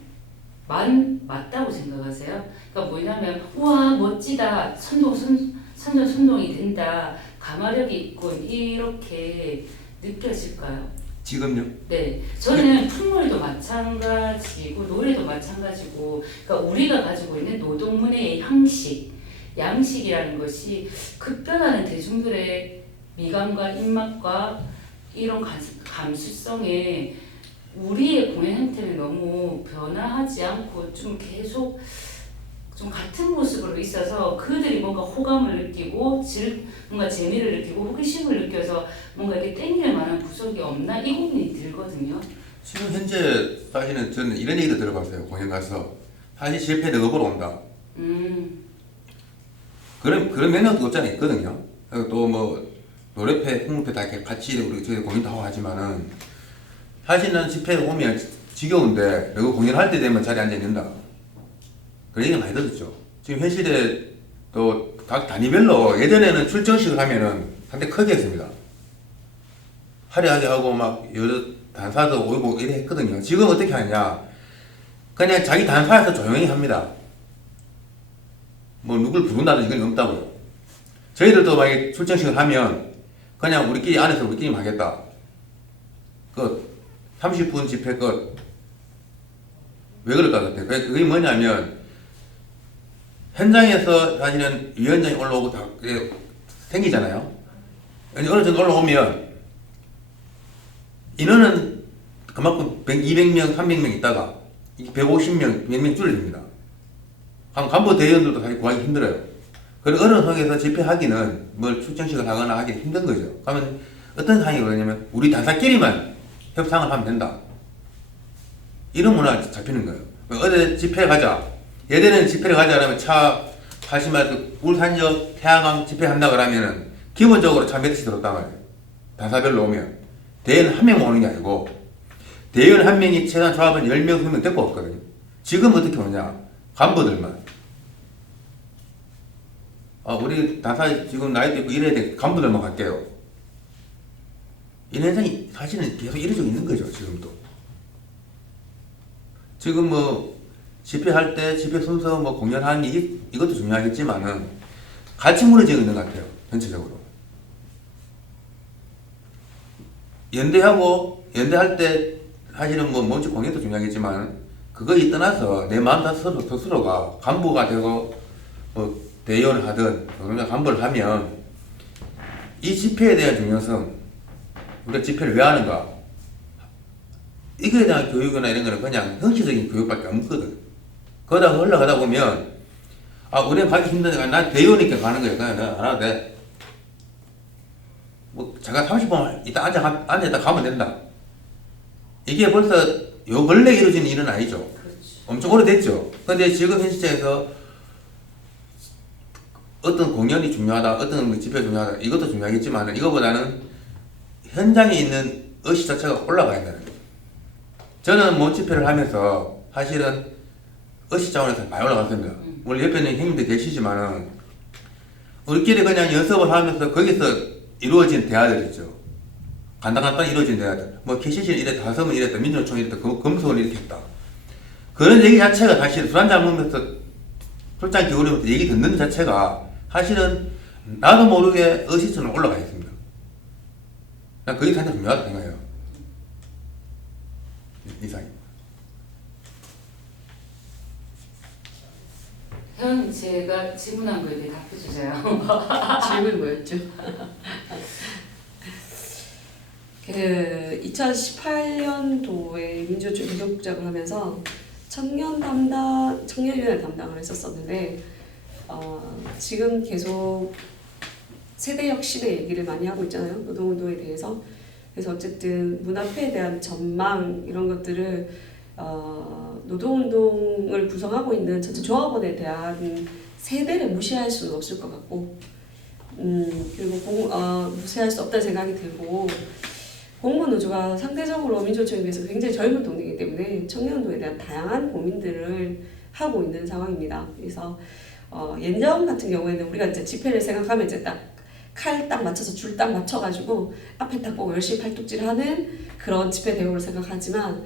맞다고 생각하세요? 그러니까 뭐냐면 우와 멋지다 선전선동이 된다 가마력이 있군 이렇게 느껴질까요? 지금요? 네, 저는 풍물도 마찬가지고 노래도 마찬가지고 그러니까 우리가 가지고 있는 노동문화의 형식, 양식이라는 것이 급변하는 대중들의 미감과 입맛과 이런 감수성에 우리의 공연 형태는 너무 변화하지 않고 좀 계속 좀 같은 모습으로 있어서 그들이 뭔가 호감을 느끼고 뭔가 재미를 느끼고 호기심을 느껴서 뭔가 이렇게 땡길 만한 구석이 없나 이 고민이 들거든요. 지금 현재 사실은 저는 이런 얘기도 들어봤어요. 공연 가서 사실 실패를 업으로 온다. 그런 면허도 없잖아 있거든요. 또 뭐 노래패, 홍무패 다 이렇게 같이 우리 저희 공연도 하고 하지만은 사실은 집회에 오면 지겨운데 너가 공연할 때 되면 자리에 앉아 있는다. 그런 얘기 많이 들었죠. 지금 현실에 또 각 단위별로 예전에는 출정식을 하면은 상당히 크게 했습니다. 화려하게 하고 막 여러 단사도 오고 이래 했거든요. 지금 어떻게 하냐? 그냥 자기 단사에서 조용히 합니다. 뭐 누굴 부른다든지 그런 게 없다고요. 저희들도 만약에 출정식을 하면 그냥 우리끼리 안에서 우리끼리 하겠다. 끝. 30분 집회 끝. 왜 그럴까 같아요. 그게 뭐냐면 현장에서 사실은 위원장이 올라오고 다 생기잖아요. 어느 정도 올라오면 인원은 그만큼 200명, 300명 있다가 150명, 100명 줄여집니다. 간부 대의원들도 사실 구하기 힘들어요. 그리고 어느 성에서 집회하기는 뭘 출정식을 하거나 하기 힘든 거죠. 그러면 어떤 상황이 그러냐면 우리 단사끼리만 협상을 하면 된다. 이런 문화가 잡히는 거예요. 어제 집회 가자. 예전에는 집회를 가자 그러면 차 사시마도 울산역 태양강 집회 한다 그러면은 기본적으로 차 몇 대씩 들었단 말이에요. 단사별로 오면. 대회는 한 명만 오는 게 아니고 대회는 한 명이 최소한 조합은 10명, 20명 데리고 왔거든요. 지금 어떻게 오냐? 간부들만. 우리 다사 지금 나이도 있고 이래야 돼. 간부들만 갈게요. 이런 현상이 사실은 계속 이루어지고 있는 거죠, 지금도. 지금 뭐, 집회할 때, 집회 순서 뭐 공연하는 이것도 중요하겠지만은, 같이 무너지고 있는 것 같아요, 전체적으로. 연대할 때, 사실은 뭐, 뭔지 공연도 중요하겠지만, 그거에 떠나서 내 마음 스스로가 간부가 되고, 대의원을 하든, 노동자 간부를 하면, 이 집회에 대한 중요성, 우리가 집회를 왜 하는가? 이거에 대한 교육이나 이런 거는 그냥 형식적인 교육밖에 없거든. 그러다가 흘러가다 보면, 우리는 가기 힘드니까 난 대의원이니까 가는 거야. 그냥 내가 안 와도 돼. 뭐, 잠깐 30분 이따 앉아있다 가면 된다. 이게 벌써 요 근래 이루어진 일은 아니죠. 그렇죠. 엄청 오래됐죠. 근데 지금 현 시점에서 어떤 공연이 중요하다, 어떤 집회가 중요하다, 이것도 중요하겠지만, 이거보다는 현장에 있는 의식 자체가 올라가야 된다는 거예요. 저는 몸집회를 하면서 사실은 의식 차원에서 많이 올라갔습니다. 물론 옆에 있는 형님들 계시지만은 우리끼리 그냥 연습을 하면서 거기서 이루어진 대화들 있죠. 간단간단 이루어진 대화들. 뭐 KCC는 이랬다, 화성은 이랬다, 민주노총 이랬다, 검소는 이렇게 했다. 그런 얘기 자체가 사실 술 한잔 먹으면서 술잔 기울이면서 얘기 듣는 자체가 사실은 나도 모르게 의식처럼 올라가 있습니다. 난 그게 상당히 중요하다고 생각해요. 이상이. 형, 제가 질문한 거에 대해 답해주세요. 질문이 뭐였죠? 2018년도에 민주주의 비서국장을 하면서 청년위원회 담당을 했었었는데 지금 계속 세대 혁신의 얘기를 많이 하고 있잖아요. 노동운동에 대해서. 그래서 어쨌든 문화폐에 대한 전망 이런 것들을 노동운동을 구성하고 있는 전체 조합원에 대한 세대를 무시할 수는 없을 것 같고 그리고 무시할 수 없다는 생각이 들고 공무원 노조가 상대적으로 민주노총에 비해서 굉장히 젊은 동네이기 때문에 청년운동에 대한 다양한 고민들을 하고 있는 상황입니다. 그래서 예전 같은 경우에는 우리가 이제 집회를 생각하면 이제 칼 딱 맞춰서 줄 딱 맞춰가지고 앞에 딱 보고 열심히 팔뚝질하는 그런 집회 대우를 생각하지만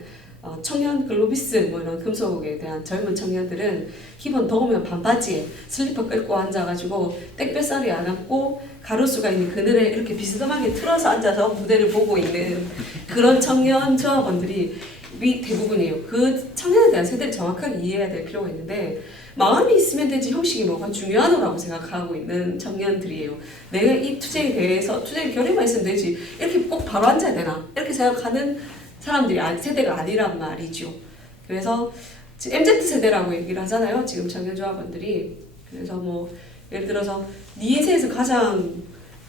청년 글로비스 뭐 이런 금속에 대한 젊은 청년들은 기본 더우면 반바지에 슬리퍼 끌고 앉아가지고 땡볕살이 안 앉고 가로수가 있는 그늘에 이렇게 비스듬하게 틀어서 앉아서 무대를 보고 있는 그런 청년 조합원들이 대부분이에요. 그 청년에 대한 세대를 정확하게 이해해야 될 필요가 있는데 마음이 있으면 되지 형식이 뭐가 중요하노라고 생각하고 있는 청년들이에요. 내가 이 투쟁에 대해서 투쟁 결의만 있으면 되지 이렇게 꼭 바로 앉아야 되나 이렇게 생각하는 사람들이 세대가 아니란 말이죠. 그래서 MZ세대라고 얘기를 하잖아요. 지금 청년조합원들이. 그래서 뭐 예를 들어서 네 인생에서 가장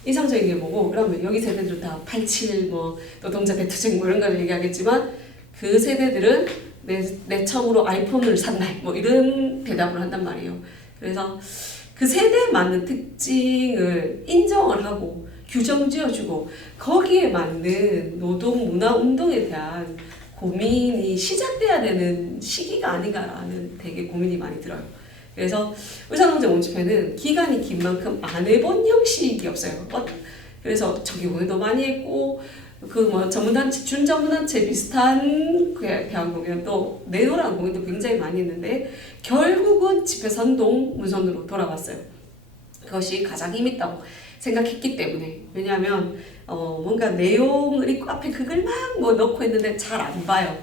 인상적인 게 뭐고 그러면 여기 세대들은 다 87 뭐 노동자 대투쟁 뭐 이런 걸 얘기하겠지만 그 세대들은 내 처음으로 아이폰을 산 날 뭐 이런 대답을 한단 말이에요. 그래서 그 세대에 맞는 특징을 인정을 하고 규정 지어주고 거기에 맞는 노동 문화 운동에 대한 고민이 시작돼야 되는 시기가 아닌가라는 되게 고민이 많이 들어요. 그래서 의사농장 온집회는 기간이 긴 만큼 안 해본 형식이 없어요. 그래서 저기 공연도 많이 했고 그 뭐 전문단체 준전문단체 비슷한 대한 공연도 내노라는 공연도 굉장히 많이 했는데 결국은 집회 선동 문선으로 돌아왔어요. 그것이 가장 힘있다고 생각했기 때문에. 왜냐하면 뭔가 내용을 읽고 앞에 그걸 막 뭐 넣고 있는데 잘 안 봐요.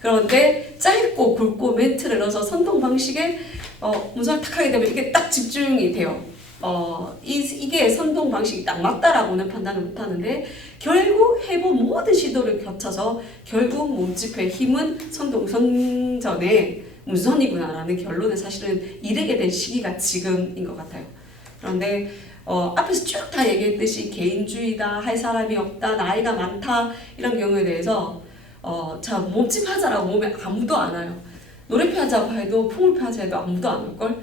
그런데 짧고 굵고 멘트를 넣어서 선동 방식에 문선을 탁 하게 되면 이게 딱 집중이 돼요. 이게 선동 방식이 딱 맞다라고는 판단을 못하는데 결국 해본 모든 시도를 거쳐서 결국 몸집회의 힘은 선전의 문선이구나라는 결론에 사실은 이르게 된 시기가 지금인 것 같아요. 그런데 앞에서 쭉 다 얘기했듯이 개인주의다, 할 사람이 없다, 나이가 많다 이런 경우에 대해서 자 몸집 하자라고 오면 아무도 안 와요. 노래표 하자고 해도 풍물표 하자 해도 아무도 안 올걸.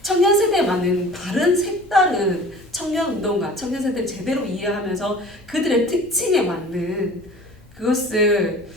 청년 세대에 맞는 다른 색다른 청년 운동가, 청년 세대를 제대로 이해하면서 그들의 특징에 맞는 그것을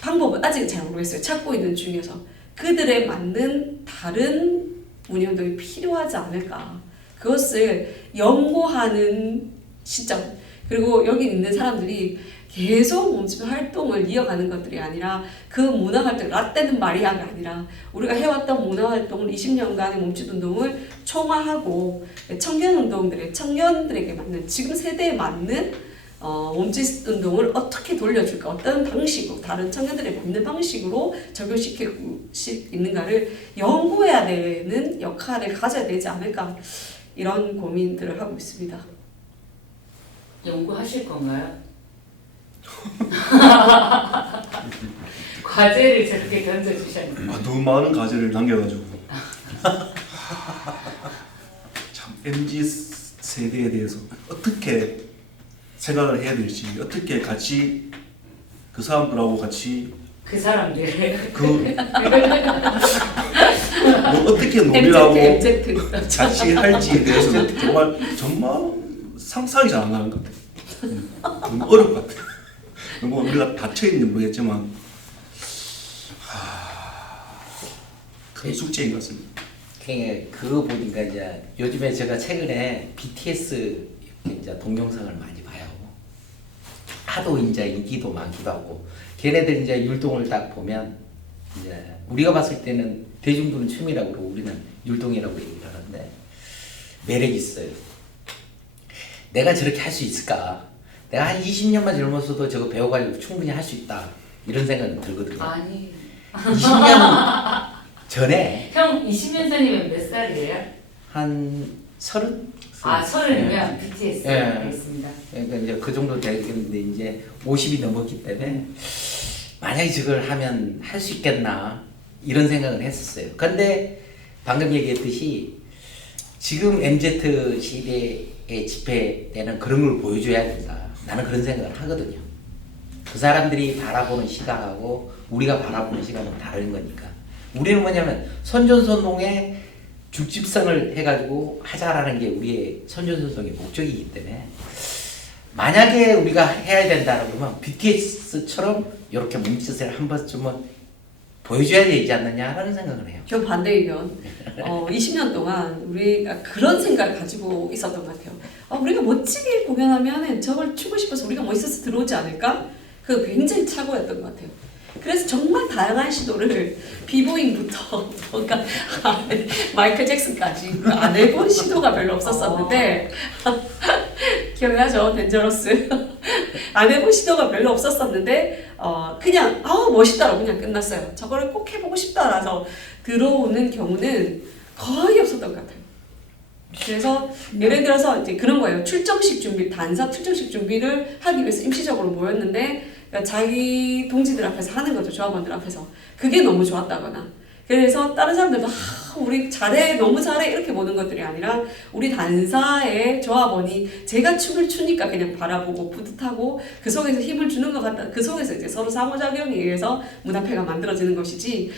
방법을 아직 잘 모르겠어요. 찾고 있는 중에서. 그들에 맞는 다른 문예운동이 필요하지 않을까. 그것을 연구하는 시점, 그리고 여기 있는 사람들이 계속 몸집의 활동을 이어가는 것들이 아니라 그 문화활동, 라떼는 마리아가 아니라 우리가 해왔던 문화활동을 20년간의 몸집운동을 총화하고 청년들에게 맞는, 지금 세대에 맞는 몸집운동을 어떻게 돌려줄까, 어떤 방식으로, 다른 청년들에 맞는 방식으로 적용시키고 있는가를 연구해야 되는 역할을 가져야 되지 않을까, 이런 고민들을 하고 있습니다. 연구하실 건가요? 과제를 저렇게 던져주셨는데. 너무 많은 과제를 남겨가지고 참 MZ 세대에 대해서 어떻게 생각을 해야 될지, 어떻게 같이 그 사람들하고 같이 그 사람들. 뭐 어떻게 놀이를 하고 MZ. 같이 할지에 대해서 정말 상상이 잘 안 가는 것 같아요. 너무 어려울 것 같아요. 너무 우리가 닫혀있는지 모르겠지만 큰 숙제인 것 같습니다. 그거 보니까 이제 요즘에 제가 최근에 BTS 이제 동영상을 많이 봐요. 하도 이제 인기도 많기도 하고, 걔네들 이제 율동을 딱 보면 이제 우리가 봤을 때는 대중들은 춤이라고 그러고 우리는 율동이라고 얘기를 하는데 매력이 있어요. 내가 저렇게 할 수 있을까? 내가 한 20년만 젊었어도 저거 배워가지고 충분히 할 수 있다, 이런 생각은 들거든요. 아니. 20년 전에 형 20년 전이면 몇 살이에요? 한 30? 아, 30이면 BTS. 예. 알겠습니다. 그러니까 이제 그 정도 되겠는데 이제 50이 넘었기 때문에 만약에 저걸 하면 할 수 있겠나, 이런 생각을 했었어요. 근데 방금 얘기했듯이 지금 MZ 시대의 집회 때는 그런 걸 보여줘야 된다, 나는 그런 생각을 하거든요. 그 사람들이 바라보는 시각하고 우리가 바라보는 시각은 다른 거니까. 우리는 뭐냐면 선전선동의 죽집성을 해가지고 하자라는 게 우리의 선전선동의 목적이기 때문에, 만약에 우리가 해야 된다 그러면 BTS처럼 이렇게 몸짓을 한 번쯤은 보여줘야 되지 않느냐라는 생각을 해요. 저 반대 의견. 20년 동안 우리가 그런 생각을 가지고 있었던 것 같아요. 우리가 멋지게 공연하면 저걸 추고 싶어서 우리가 멋있어서 들어오지 않을까? 그거 굉장히 착오였던 것 같아요. 그래서 정말 다양한 시도를, 비보잉부터 뭔가 마이클 잭슨까지 안 해본 시도가 별로 없었었는데 기억나죠? 덴저러스. 안 해본 시도가 별로 없었었는데 그냥 멋있다라고 그냥 끝났어요. 저거를 꼭 해보고 싶다라서 들어오는 경우는 거의 없었던 것 같아요. 그래서 예를 들어서 이제 그런 거예요. 출정식 준비, 단사 출정식 준비를 하기 위해서 임시적으로 모였는데, 그러니까 자기 동지들 앞에서 하는 거죠. 조합원들 앞에서. 그게 너무 좋았다거나. 그래서 다른 사람들도 우리 잘해, 너무 잘해, 이렇게 보는 것들이 아니라 우리 단사의 조합원이 제가 춤을 추니까 그냥 바라보고 뿌듯하고 그 속에서 힘을 주는 것 같다. 그 속에서 이제 서로 상호작용에 의해서 문화패가 만들어지는 것이지,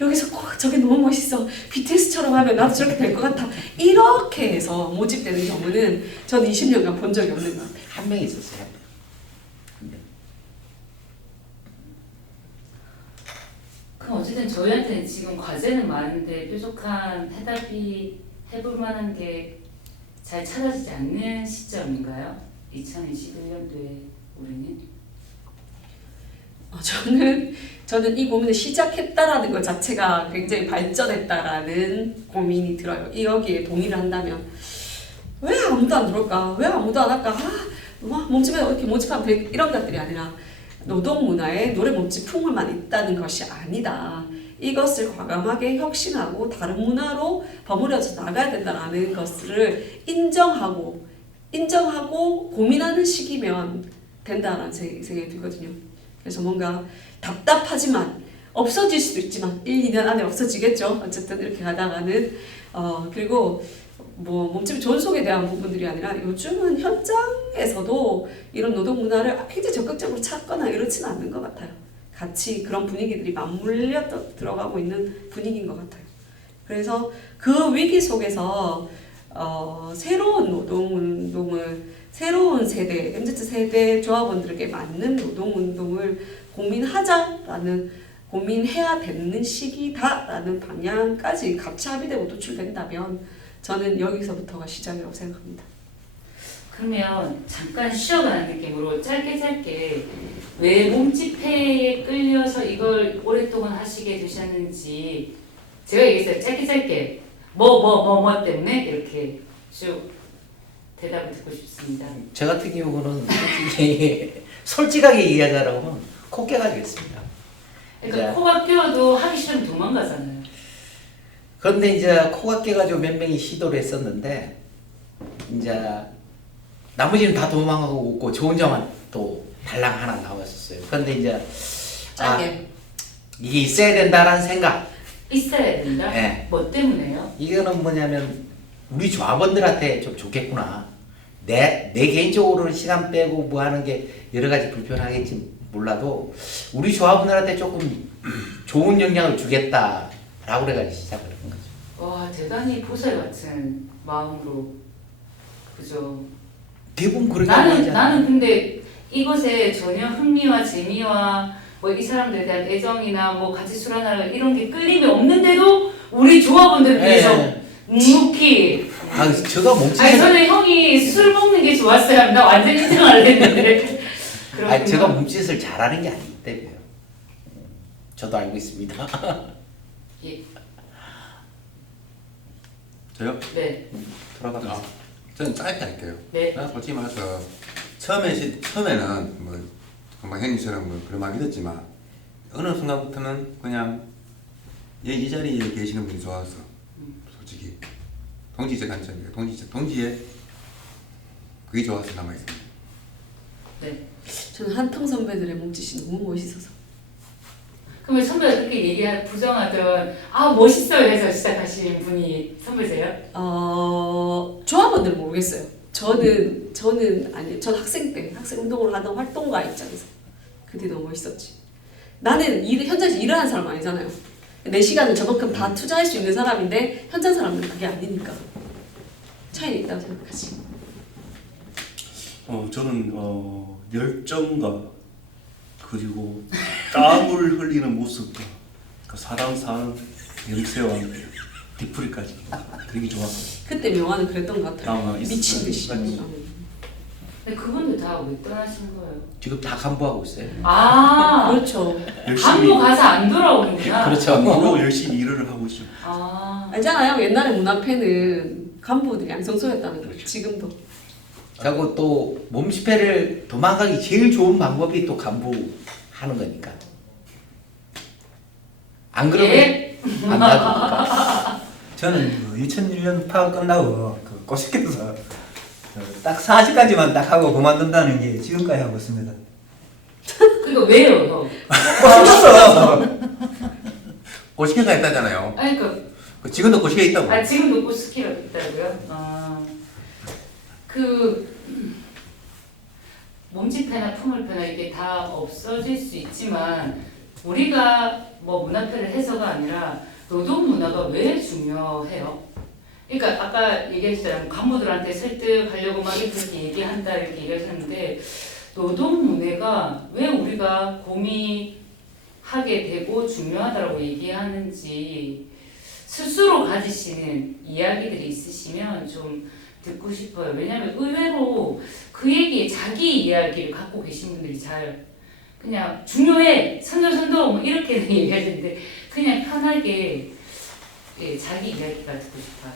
여기서 꼭 저게 너무 멋있어, BTS처럼 하면 나도 저렇게 될 것 같아, 이렇게 해서 모집되는 경우는 전 20년간 본 적이 없는 것 같아요. 한 명 있었어요. 한 명. 그럼 어쨌든 저희한테는 지금 과제는 많은데 뾰족한 해답이 해볼 만한 게 잘 찾아지지 않는 시점인가요? 2021년도에 우리는? 저는 이 고민을 시작했다라는 것 자체가 굉장히 발전했다라는 고민이 들어요. 여기에 동의를 한다면 왜 아무도 안 들어올까? 왜 아무도 안 할까? 몸집에 이렇게 모집하면 돼, 이런 것들이 아니라 노동 문화에 노래 몸집품만 있다는 것이 아니다. 이것을 과감하게 혁신하고 다른 문화로 버무려져 나가야 된다는 것을 인정하고 고민하는 시기면 된다라는 생각이 들거든요. 그래서 뭔가 답답하지만 없어질 수도 있지만 1, 2년 안에 없어지겠죠. 어쨌든 이렇게 가다가는 그리고 뭐 몸집 존속에 대한 부분들이 아니라 요즘은 현장에서도 이런 노동 문화를 굉장히 적극적으로 찾거나 이렇지는 않는 것 같아요. 같이 그런 분위기들이 맞물려 들어가고 있는 분위기인 것 같아요. 그래서 그 위기 속에서 새로운 노동운동을, 새로운 세대, MZ 세대 조합원들에게 맞는 노동운동을 고민하자라는 고민해야 되는 시기다라는 방향까지 같이 합의되고 도출된다면 저는 여기서부터가 시작이라고 생각합니다. 그러면 잠깐 쉬어가는 느낌으로 짧게 왜 몸집회에 끌려서 이걸 오랫동안 하시게 되셨는지 제가 얘기했어요. 짧게 뭐 때문에 이렇게 쭉 대답을 듣고 싶습니다. 저 같은 경우는 솔직하게 얘기하자면 코깨가 되겠습니다. 그러니까 네. 코가 끼어도 하기 싫으면 도망가잖아요. 그런데 이제 코가 깨가지고 몇 명이 시도를 했었는데 이제 나머지는 다 도망가고 웃고 저 혼자만 또 달랑 하나 나왔었어요. 그런데 이제 짧게. 이게 있어야 된다라는 생각. 있어야 된다? 네. 뭐 때문에요? 이거는 뭐냐면 우리 조합원들한테 좀 좋겠구나. 내 개인적으로는 시간 빼고 뭐 하는 게 여러 가지 불편하겠지 몰라도 우리 조합원들한테 조금 좋은 영향을 주겠다라고 그래가지고 시작을 한 거죠. 와 대단히 보살 같은 마음으로 그죠? 대부분 그렇게 하잖아요. 나는 근데 이것에 전혀 흥미와 재미와 뭐 이 사람들에 대한 애정이나 뭐 같이 술 하나 이런 게 끌림이 없는데도 우리 조합원들 비해서 묵묵히 제가 몸짓을 아니 저는 형이 술 먹는 게 좋았어요. 나 완전 인정을 했는데 그렇구나. 제가 몸짓을 잘하는 게 아니기 때문에요. 저도 알고 있습니다. 예. 저요? 네. 돌아가면서. 저는 짧게 할게요. 네. 난 솔직히 말해서 처음에는 뭐 금방 형님처럼 뭐 그런 말 믿었지만 어느 순간부터는 그냥 이 자리에 계시는 분이 좋아서 솔직히 동지적 관점이에요. 동지의 그게 좋아서 남아있습니다. 네. 저는 한탕 선배들의 몸짓이 너무 멋있어서. 그러면 선배가 그렇게 부정하던 멋있어요 해서 시작하신 분이 선배세요? 조합원들은 모르겠어요. 저는 아니에요. 전 학생 때 학생 운동을 하던 활동가 입장에서 그게 너무 멋있었지. 나는 현장에서 일을 하는 사람 아니잖아요. 내 시간을 저만큼 다 투자할 수 있는 사람인데 현장 사람들은 그게 아니니까 차이는 있다고 생각하지. 저는 열정과 그리고 땀을 흘리는 모습과 그 사람 사는 염세와 뒤풀이까지 되게 좋았어요. 그때 명화는 그랬던 것 같아요. 미친 듯이. 있었지. 근데 그분들 다 왜 떠나신 거예요? 지금 다 간부하고 있어요. 그렇죠. 간부 가서 안 돌아오는구나. 그렇죠. 앞으로 열심히 일을 하고 있죠. 알잖아요. 옛날에 문화패는 간부들이 양성소였다는 거. 지금도. 그리고 또 몸집회를 도망가기 제일 좋은 방법이 또 간부 하는 거니까. 안 그러면 예? 안 놔두니까. 저는 그 2001년 파업 끝나고 그 고시켜서 딱 4시까지만 딱 하고 그만둔다는 게 지금까지 하고 있습니다. 그러니까 왜요, 형? 고시켰어. 고시계가 있다잖아요. 아니 지금도 고시계 있다고. 지금도 꽃스키가 있다고요? 몸집회나 품을회나 이게 다 없어질 수 있지만 우리가 뭐 문화회를 해서가 아니라 노동 문화가 왜 중요해요? 그러니까 아까 얘기했잖아요. 간부들한테 설득하려고 막 이렇게 얘기한다 이렇게 얘기하셨는데 노동 문화가 왜 우리가 고민하게 되고 중요하다고 얘기하는지 스스로 가지시는 이야기들이 있으시면 좀 듣고 싶어요. 왜냐하면 의외로 그 얘기에 자기 이야기를 갖고 계신 분들이 잘 그냥 중요해 선도 뭐 이렇게 얘기하시는데 그냥 편하게 자기 이야기가 듣고 싶어요.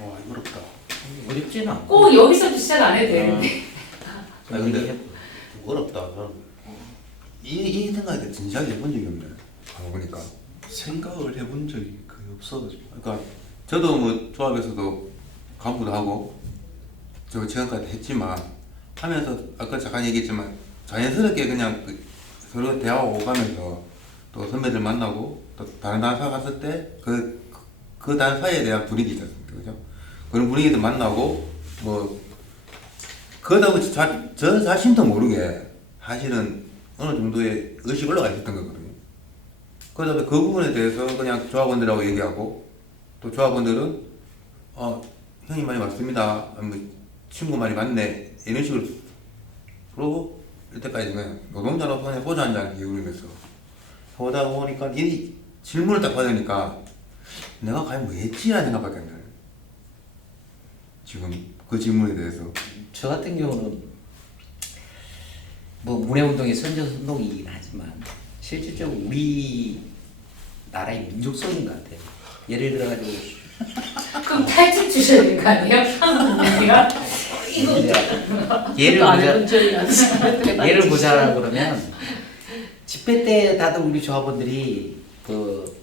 와 이거 어렵다. 어렵지는 않고. 꼭 여기서부터 시작 안 해도 되는데. 근데 어렵다. 이 생각을 진지하게 해본 적이 없네. 하고 보니까. 생각을 해본 적이 거의 없어가지고. 그러니까 저도 뭐 조합에서도 간부도 하고 저 지금까지 했지만 하면서 아까 잠깐 얘기했지만 자연스럽게 그냥 서로 대화하고 가면서 또 선배들 만나고 또 다른 단사 갔을 때 그 단사에 대한 분위기 있지 않습니까? 그죠? 그런 분위기도 만나고 뭐 그러다 보니 저 자신도 모르게 사실은 어느 정도의 의식이 올라가 있었던 거거든요. 그러다 보니 그 부분에 대해서 그냥 조합원들하고 얘기하고 또 조합원들은 형님 말이 맞습니다. 친구 말이 맞네. 이런 식으로 이때까지 그냥 노동자로서 그냥 소주 한잔 기울이면서 보다 보니까 이 질문을 딱 받으니까 내가 과연 뭐 했지라는 생각밖에 안 나요. 지금 그 질문에 대해서. 저 같은 경우는 뭐 문해운동이 선전운동이긴 하지만 실질적으로 우리 나라의 민족성인 것 같아요. 예를 들어가지고 그럼 탈집 주셔야 되는 거 아니에요? 한국이가 이거 예를 보자라 그러면 집회 때 다들 우리 조합원들이 그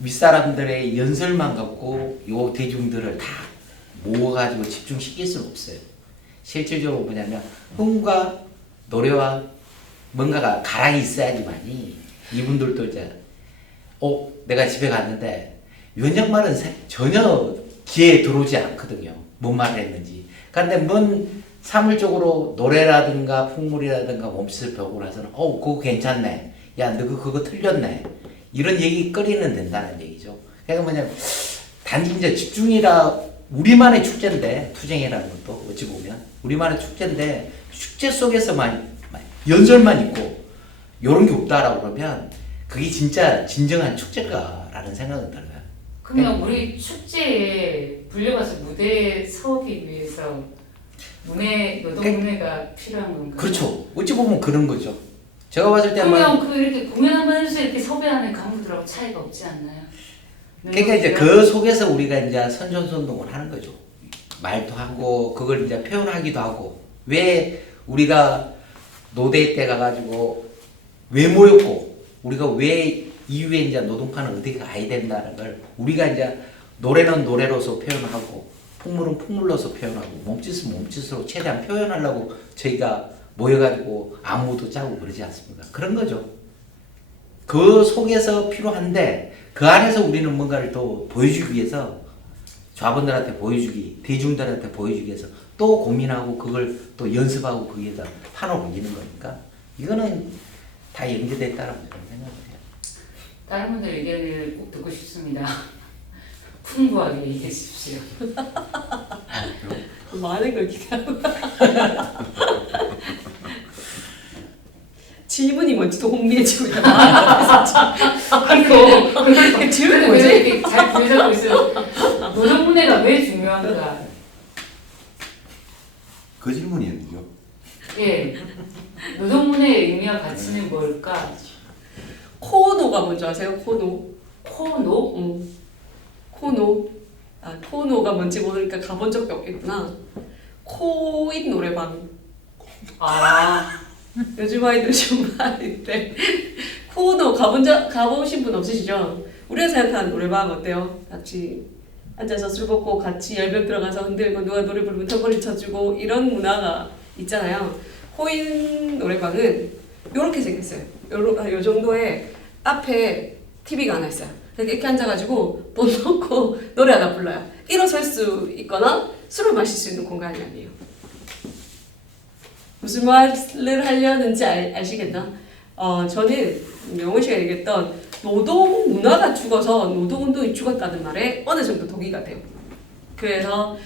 윗사람들의 연설만 갖고 요 대중들을 다 모아가지고 집중시킬 수는 없어요. 실질적으로 뭐냐면 흥과 노래와 뭔가가 가랑이 있어야지만이 이분들도 이제 내가 집에 갔는데 위원장 말은 전혀 귀에 들어오지 않거든요. 뭔 말을 했는지. 그런데 뭔 사물적으로 노래라든가 풍물이라든가 몸짓을 배우고 나서는 그거 괜찮네. 야 너 그거 틀렸네. 이런 얘기거리는 된다는 얘기죠. 그러니까 뭐냐면 단지 이제 집중이라 우리만의 축제인데 투쟁이라는 것도 어찌 보면 우리만의 축제인데 축제 속에서만 연설만 있고 이런 게 없다라고 그러면 그게 진짜 진정한 축제가라는 생각은 들어요. 그러면 우리 축제에 불려가서 무대에 서기 위해서 노동문회가 필요한 건가요? 그렇죠. 어찌 보면 그런 거죠. 제가 봤을 때 그러면 그 이렇게 공연 한번 해서 이렇게 섭외하는 간부들하고 차이가 없지 않나요? 그러니까 이제 그 속에서 우리가 이제 선전선동을 하는 거죠. 말도 하고 그걸 이제 표현하기도 하고 왜 우리가 노대 때 가가지고 왜 모였고 우리가 왜 이후에 이제 노동파는 어디 가야 된다는 걸 우리가 이제 노래는 노래로서 표현하고 풍물은 풍물로서 표현하고 몸짓은 몸짓으로 최대한 표현하려고 저희가 모여가지고 안무도 짜고 그러지 않습니까? 그런 거죠. 그 속에서 필요한데 그 안에서 우리는 뭔가를 또 보여주기 위해서 좌분들한테 보여주기, 대중들한테 보여주기 위해서 또 고민하고 그걸 또 연습하고 거기에다 판을 올리는 거니까 이거는 다 연계됐다라고 저는 생각해요. 다른 분들 의견을 꼭 듣고 싶습니다. 풍부하게 얘기해 주십시오. 많은 걸 기대하고 질문이 뭔지도 혼미해지고 있다. 아이고, 질문이 뭐지? 이렇게 잘 부여잡고 있어요. 노동문회가 왜 중요한가? 그 질문이었죠. 예, 노동문회의 의미와 가치는 뭘까? 코노가 뭔지 아세요? 코노. 코노? 코노. 코노가 뭔지 모르니까 가본 적도 없겠구나. 코인 노래방. 요즘 아이들 좋아하는데 코노 가보신 분 없으시죠? 우리가 생각하는 노래방 어때요? 같이 앉아서 술 먹고 같이 열병 들어가서 흔들고 누가 노래 부르면 턱걸이 쳐주고 이런 문화가 있잖아요. 코인 노래방은 이렇게 생겼어요. 요 정도의 앞에 TV가 하나 있어요. 이렇게 앉아가지고 돈 넣고 노래 하나 불러요. 일어설 수 있거나 술을 마실 수 있는 공간이 아니에요. 무슨 말을 하려는지 아시겠나? 저는 영호 씨가 얘기했던 노동 문화가 죽어서 노동운동이 죽었다는 말에 어느 정도 동의가 돼요. 그래서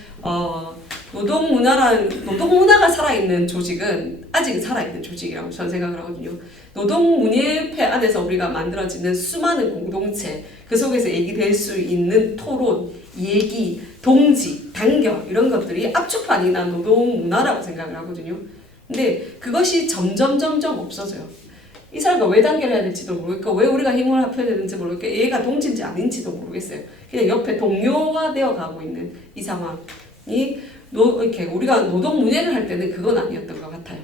노동 문화가 살아있는 조직은 아직 살아있는 조직이라고 저는 생각을 하거든요. 노동문예회 안에서 우리가 만들어지는 수많은 공동체, 그 속에서 얘기될 수 있는 토론, 얘기, 동지, 단결 이런 것들이 압축판이 난 노동 문화라고 생각을 하거든요. 근데 그것이 점점 없어져요. 이 사람과 왜 단결해야 될지도 모르겠고 왜 우리가 힘을 합해야 되는지 모르겠고 얘가 동지인지 아닌지도 모르겠어요. 그냥 옆에 동료가 되어 가고 있는 이 상황이 이렇게 우리가 노동 문예를 할 때는 그건 아니었던 것 같아요.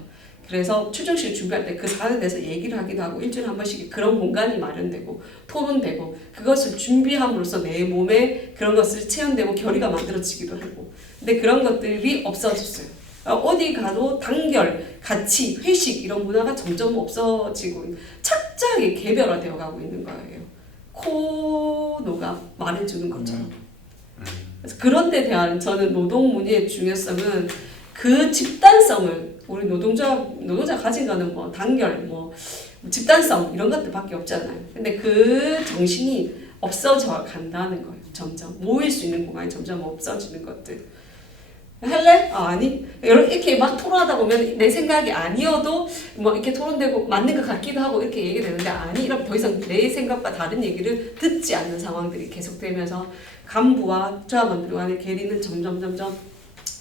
그래서 추정식 준비할 때 그 사안에 대해서 얘기를 하기도 하고 일주일에 한 번씩 그런 공간이 마련되고 토론되고 그것을 준비함으로써 내 몸에 그런 것을 체현되고 결의가 만들어지기도 하고 근데 그런 것들이 없어졌어요. 어디 가도 단결, 같이, 회식 이런 문화가 점점 없어지고 착착이 개별화되어 가고 있는 거예요. 코노가 말해주는 것처럼. 그래서 그런 데 대한 저는 노동문예의 중요성은 그 집단성을 우리 노동자 가진 거는 뭐 단결, 뭐 집단성 이런 것들밖에 없잖아요. 근데 그 정신이 없어져 간다는 거예요. 점점 모일 수 있는 공간이 점점 없어지는 것들. 할래? 아니. 이렇게 막 토론하다 보면 내 생각이 아니어도 뭐 이렇게 토론되고 맞는 것 같기도 하고 이렇게 얘기되는데 아니 이러면 더 이상 내 생각과 다른 얘기를 듣지 않는 상황들이 계속되면서 간부와 조합원들 간의 괴리는 점점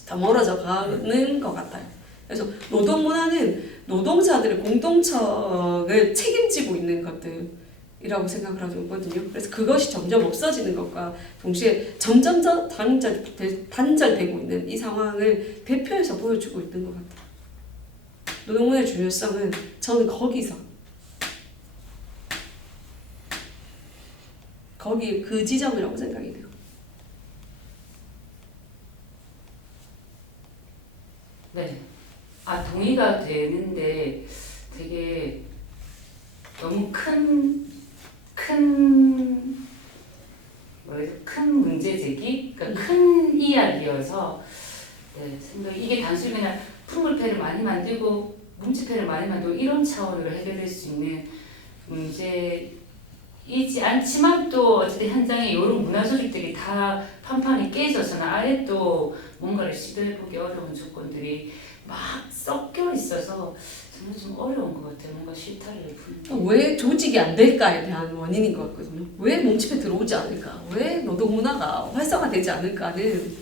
더 멀어져 가는 것 같아요. 그래서 노동문화는 노동자들의 공동체를 책임지고 있는 것들이라고 생각을 하고 있거든요. 그래서 그것이 점점 없어지는 것과 동시에 점점 더 단절되고 있는 이 상황을 대표해서 보여주고 있는 것 같아요. 노동문화의 중요성은 저는 거기 그 지점이라고 생각이 돼요. 네. 동의가 되는데 되게 너무 큰 문제 제기? 그러니까 큰 이야기여서 생각이 이게 단순히 그냥 풍물패를 많이 만들고 뭉치패를 많이 만들고 이런 차원으로 해결될 수 있는 문제이지 않지만 또 어쨌든 현장에 이런 문화 조직들이 다 판판이 깨져서는 아예 또 뭔가를 시도해보기 어려운 조건들이 막 섞여 있어서 정말 좀 어려운 것 같아요. 뭔가 실타래를 푸는. 왜 조직이 안 될까에 대한 원인인 것 같거든요. 왜 몸집에 들어오지 않을까? 왜 노동문화가 활성화되지 않을까는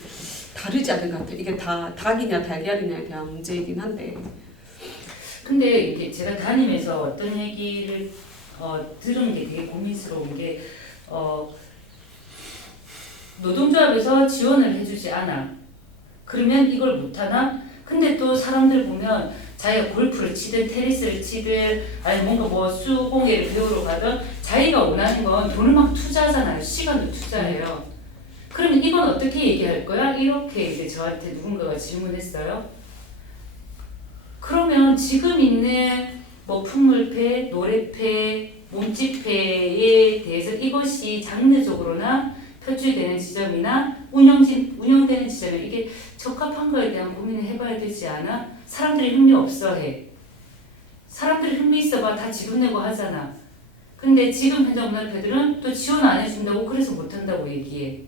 다르지 않은 것 같아요. 이게 다 닭이냐 달걀이냐에 대한 문제이긴 한데. 근데 이게 제가 다니면서 어떤 얘기를 들은 게 되게 고민스러운 게 노동조합에서 지원을 해주지 않아. 그러면 이걸 못하나? 근데 또 사람들 보면 자기가 골프를 치든 테니스를 치든 아니 뭔가 뭐 수공예를 배우러 가든 자기가 원하는 건 돈을 막 투자하잖아요. 시간도 투자해요. 그러면 이건 어떻게 얘기할 거야? 이렇게 이제 저한테 누군가가 질문했어요. 그러면 지금 있는 뭐 풍물패, 노래패, 몸집패에 대해서 이것이 장르적으로나 표출되는 지점이나 운영되는 지점에 이게 적합한 거에 대한 고민을 해봐야 되지 않아? 사람들이 흥미 없어 해. 사람들이 흥미 있어봐 다 지분 내고 하잖아. 근데 지금 현장 문화패들은 또 지원 안 해준다고 그래서 못한다고 얘기해.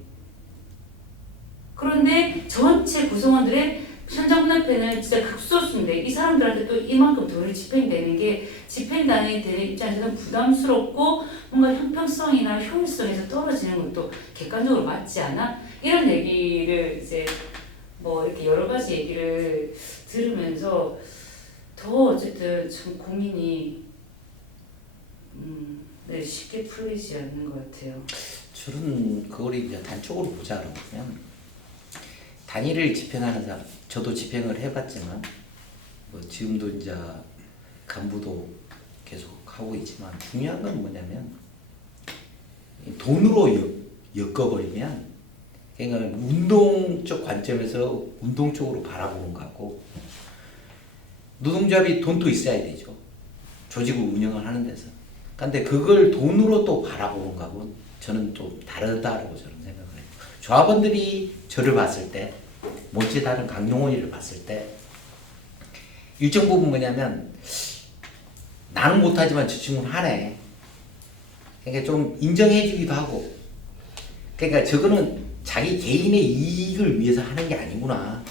그런데 전체 구성원들의 현장 문화패는 진짜 극소수인데 이 사람들한테 또 이만큼 돈을 집행되는 게 집행단에 되는 입장에서는 부담스럽고 뭔가 형평성이나 효율성에서 떨어지는 것도 객관적으로 맞지 않아? 이런 얘기를 이제 뭐 이렇게 여러 가지 얘기를 들으면서 더 어쨌든 참 고민이 쉽게 풀리지 않는 것 같아요. 저는 그걸 이제 단적으로 보자 그러면 단위를 집행하는 사람, 저도 집행을 해봤지만 뭐 지금도 이제 간부도 계속 하고 있지만 중요한 건 뭐냐면 돈으로 엮어버리면 그러니까 운동적 관점에서 운동 쪽으로 바라보는 것 같고 노동조합이 돈도 있어야 되죠. 조직을 운영을 하는 데서. 근데 그걸 돈으로 또 바라보는 거하고 저는 좀 다르다고 저는 생각을 해요. 조합원들이 저를 봤을 때 못지 다른 강용원이를 봤을 때 일정 부분 뭐냐면 나는 못하지만 저 친구는 하네. 그러니까 좀 인정해주기도 하고 그러니까 저거는 자기 개인의 이익을 위해서 하는 게 아니구나.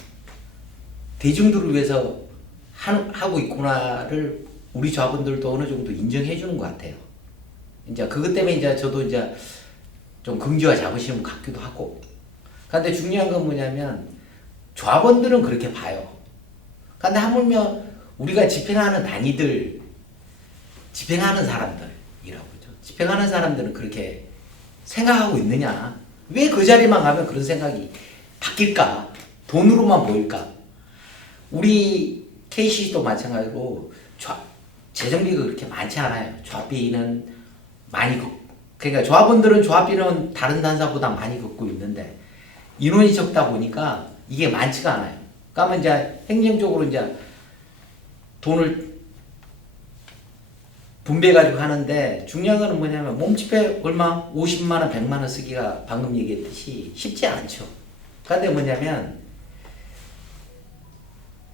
대중들을 위해서 하고 있구나를 우리 조합원들도 어느 정도 인정해 주는 것 같아요. 이제 그것 때문에 이제 저도 이제 좀 긍지와 자부심을 갖기도 하고. 근데 중요한 건 뭐냐면 조합원들은 그렇게 봐요. 근데 하물며 우리가 집행하는 단위들, 집행하는 사람들이라고 그러죠. 집행하는 사람들은 그렇게 생각하고 있느냐? 왜 그 자리만 가면 그런 생각이 바뀔까? 돈으로만 보일까? 우리 KC도 마찬가지로 재정비가 그렇게 많지 않아요. 조합비는 많이 그러니까 조합원들은 조합비는 다른 단사보다 많이 걷고 있는데 인원이 적다 보니까 이게 많지가 않아요. 그러면 이제 행정적으로 이제 돈을 분배해가지고 하는데 중요한 거는 뭐냐면 몸집에 얼마 50만 원, 100만 원 쓰기가 방금 얘기했듯이 쉽지 않죠. 그런데 뭐냐면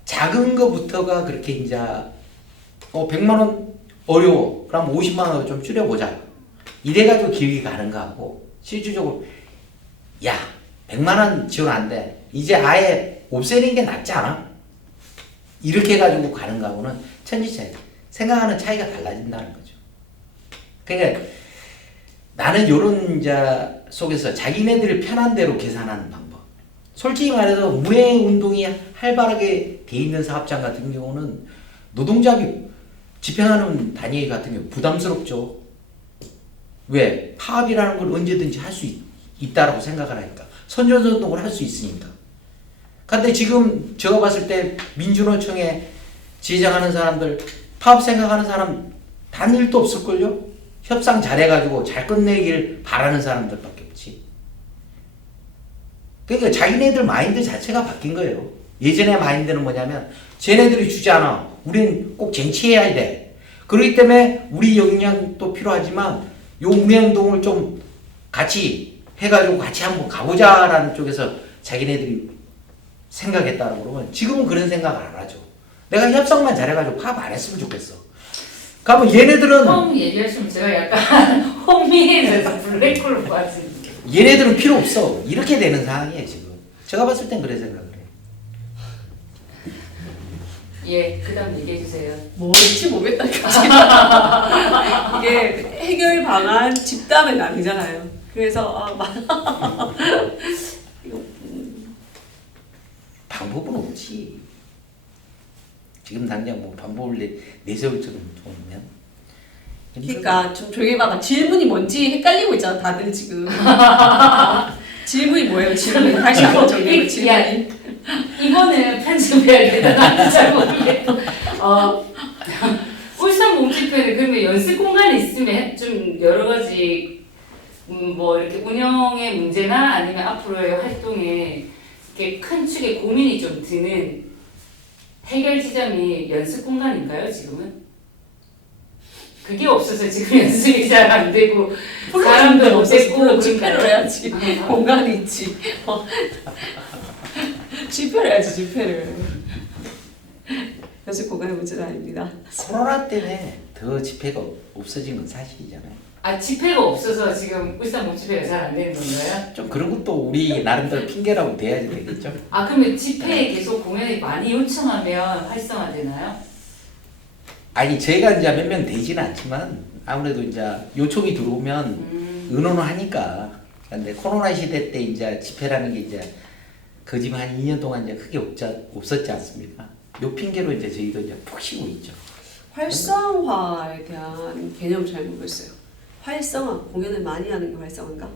작은 거부터가 그렇게 이제 100만 원 어려워. 그럼 50만 원을 좀 줄여보자. 이래가지고 기획이 가는 거하고 실질적으로 야 100만 원 지원 안 돼. 이제 아예 없애는 게 낫지 않아? 이렇게 해가지고 가는 거하고는 천지 차이. 생각하는 차이가 달라진다는 거죠. 그러니까 나는 요런 속에서 자기네들이 편한 대로 계산하는 방법. 솔직히 말해서 무해 운동이 활발하게 돼 있는 사업장 같은 경우는 노동자비 집행하는 단위 같은 경우 부담스럽죠. 왜? 파업이라는 걸 언제든지 할 수 있다라고 생각을 하니까. 선전선동을 할 수 있으니까. 근데 지금 제가 봤을 때 민주노총에 지휘장하는 사람들, 파업 생각하는 사람 단 1도 없을걸요? 협상 잘해가지고 잘 끝내길 바라는 사람들밖에 없지. 그러니까 자기네들 마인드 자체가 바뀐 거예요. 예전의 마인드는 뭐냐면 쟤네들이 주지 않아. 우린 꼭 쟁취해야 돼. 그렇기 때문에 우리 역량도 필요하지만 요 운행동을 좀 같이 해가지고 같이 한번 가보자라는 쪽에서 자기네들이 생각했다고 그러면 지금은 그런 생각을 안 하죠. 내가 협상만 잘해가지고 파업 안 했으면 좋겠어. 그러면 얘네들은 처음 얘기하시면 제가 약간 혼미해져서 블랙홀로 빠지는. 얘네들은 필요 없어. 이렇게 되는 상황이에요 지금. 제가 봤을 땐 그래 생각을 해요. 예, 그다음 얘기해 주세요. 뭔지 모르겠다니까. 이게 해결 방안 집단은 아니잖아요. 그래서 방법은 없지. 지금 당장 뭐 방법을 내세울 줄은 보면. 그러니까 좀 조용히 봐봐. 질문이 뭔지 헷갈리고 있잖아 다들 지금. 질문이 뭐예요? 질문이 다시 한번 정리해. 질문이. 이거는 편집해야 되나 잘 모르겠고. 울산 몸집회는 그러면 연습 공간이 있으면 좀 여러 가지 뭐 이렇게 운영의 문제나 아니면 앞으로의 활동에 이렇게 큰 축의 고민이 좀 드는 해결 지점이 연습 공간인가요 지금은? 그게 없어서 지금 연습이 잘 안 되고 사람도 못 됐고 집회를 해야지. 공간이 있지. 집회를 해야지 집회를. 연습 공간의 문제는 아닙니다. 코로나 때문에 더 집회가 없어진 건 사실이잖아요. 아 집회가 없어서 지금 울산 몸집회가 잘 안 되는 건가요? 좀 그런 것도 우리 나름대로 핑계라고 돼야지 되겠죠. 아 그러면 집회에 계속 공연이 많이 요청하면 활성화되나요? 아니 저희가 이제 몇 명 되지는 않지만 아무래도 이제 요청이 들어오면 의논을 하니까. 근데 코로나 시대 때 이제 집회라는 게 이제 거짓 한 2년 동안 이제 크게 없었지 않습니까? 요 핑계로 이제 저희도 이제 푹 쉬고 있죠. 활성화에 대한 개념 잘 모르겠어요. 활성화, 공연을 많이 하는 게 활성화인가?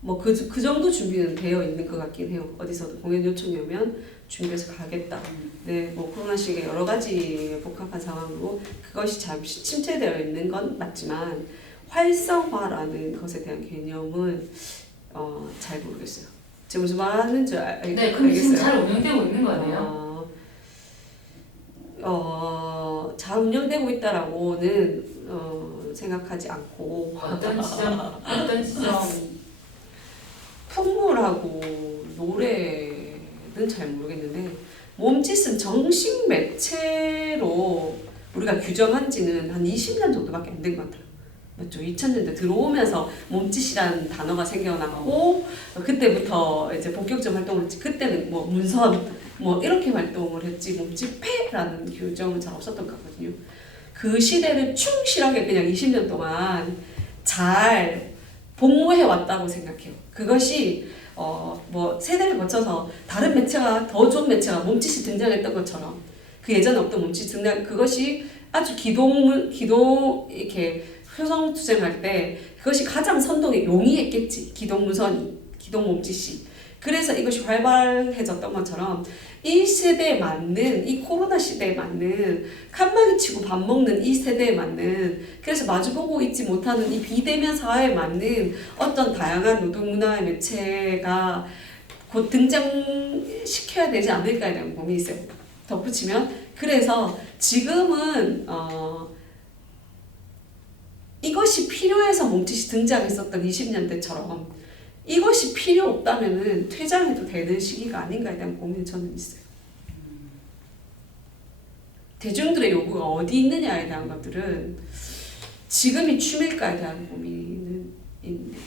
뭐 그 정도 준비는 되어 있는 것 같긴 해요. 어디서도 공연 요청이 오면 준비해서 가겠다. 네, 뭐 코로나 시기에 여러 가지 복합한 상황으로 그것이 잠시 침체되어 있는 건 맞지만 활성화라는 것에 대한 개념은 잘 모르겠어요. 지금 무슨 말하는 줄 네, 그럼 지금 잘 운영되고 있는 거네요. 잘 운영되고 있다라고는 생각하지 않고 어떤 지점? 풍물하고 노래는 잘 모르겠는데 몸짓은 정식 매체로 우리가 규정한 지는 한 20년 정도밖에 안 된 것 같아요. 맞죠? 2000년대 들어오면서 몸짓이라는 단어가 생겨나고 그때부터 이제 본격적 활동을 했지. 그때는 뭐 문선 뭐 이렇게 활동을 했지 몸집회라는 규정은 잘 없었던 것 같거든요. 그 시대를 충실하게 그냥 20년 동안 잘 복무해 왔다고 생각해요. 그것이 뭐 세대를 거쳐서 다른 매체가 더 좋은 매체가 몸짓이 등장했던 것처럼 그 예전에 없던 몸짓 등장 그것이 아주 기동 이렇게 효성 투쟁할 때 그것이 가장 선동에 용이했겠지. 기동무선이 기동 몸짓이. 그래서 이것이 활발해졌던 것처럼 이 세대에 맞는 이 코로나 시대에 맞는 칸막이 치고 밥 먹는 이 세대에 맞는 그래서 마주보고 있지 못하는 이 비대면 사회에 맞는 어떤 다양한 노동문화의 매체가 곧 등장시켜야 되지 않을까에 대한 고민이 있어요. 덧붙이면 그래서 지금은 이것이 필요해서 몸짓이 등장했었던 20년대처럼 이것이 필요 없다면은 퇴장해도 되는 시기가 아닌가에 대한 고민이 저는 있어요. 대중들의 요구가 어디 있느냐에 대한 것들은 지금이 춤일까에 대한 고민은 있는데